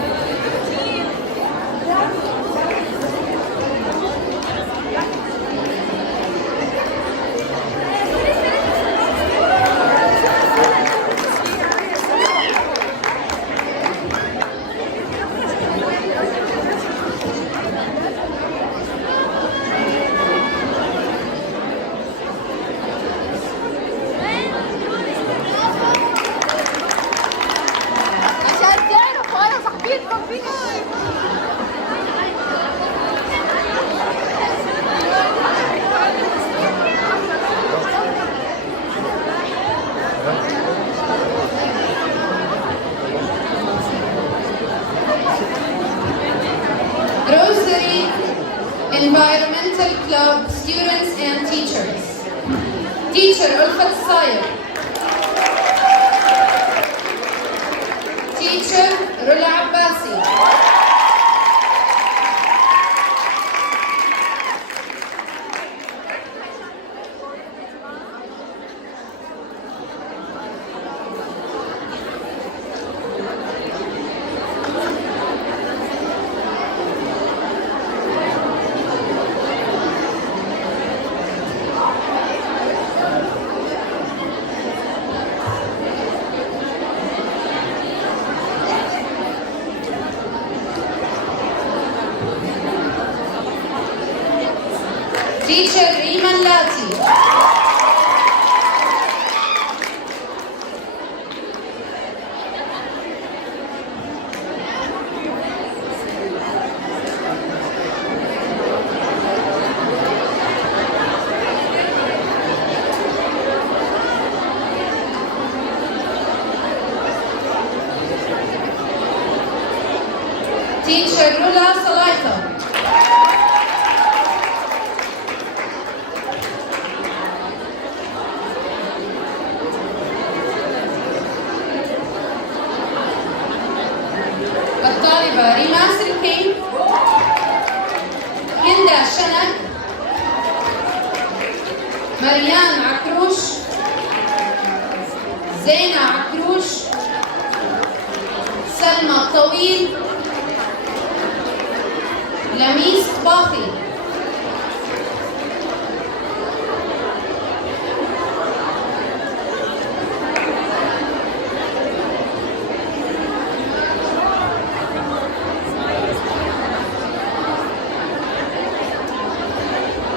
Rosary Environmental Club students and teachers. Teacher Ulfat Sayer. Teacher Rula Abbasi. Teacher Reeman Lati. ريما سلكين، هندا شنك، مريان عكروش، زينة عكروش، سلمى طويل، لميس باخي.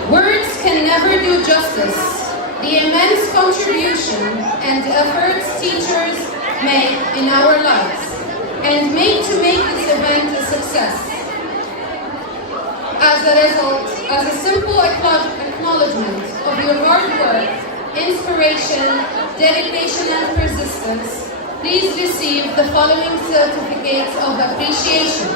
Words can never do justice. The immense contribution and efforts teachers make in our lives and make to make this event a success. As a result, as a simple acknowledgement of your hard work, inspiration, dedication and persistence, please receive the following certificates of appreciation.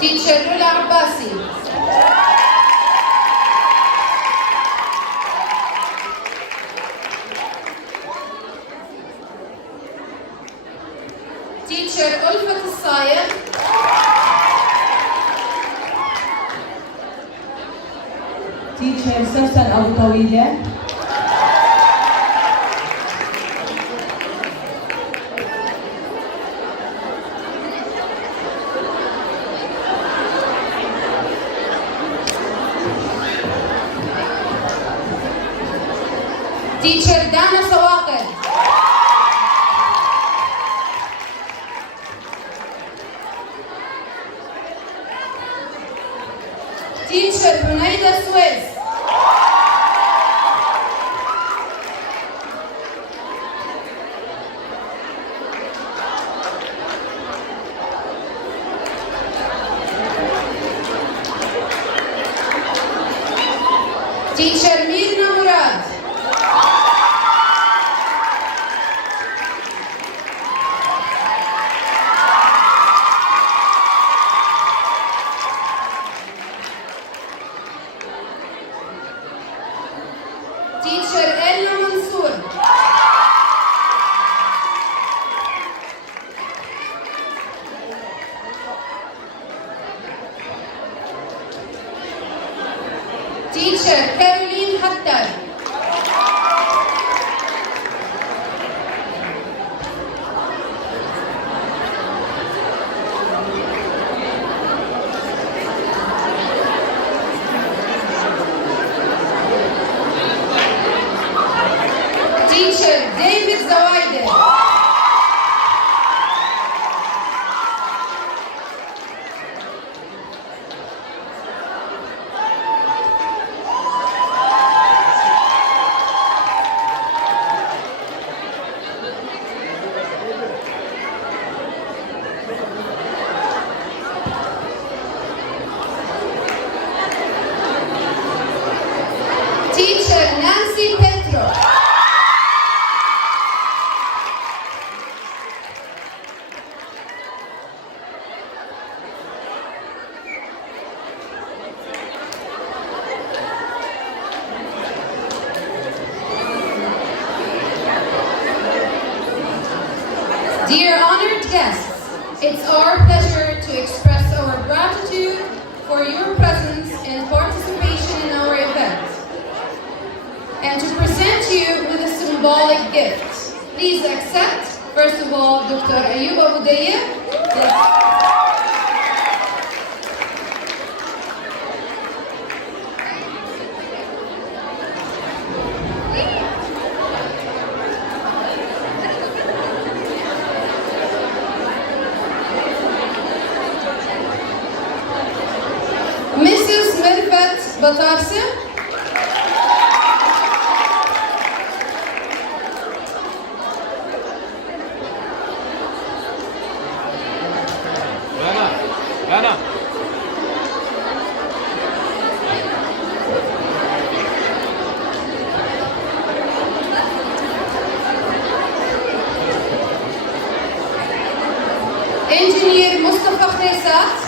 Teacher Rula Abbasi. Teacher Ulfat Sayed. Teacher Susan Abu Tawila. Teacher Dana Sawaqir. Teacher Hunaida Suez. Teacher Mirna Murad. Teacher Elna Mansour. Teacher Caroline Hattar. Teacher David Zawaide. Teacher Nancy Petro. Dear honored guests, it's our pleasure to express our gratitude for your presence and participation in our event, and to present you with a symbolic gift. Please accept, first of all, Dr. Ayub Abu Daya. Mrs. Mirfat بطارسة Rana. انجينير مصطفى خريسات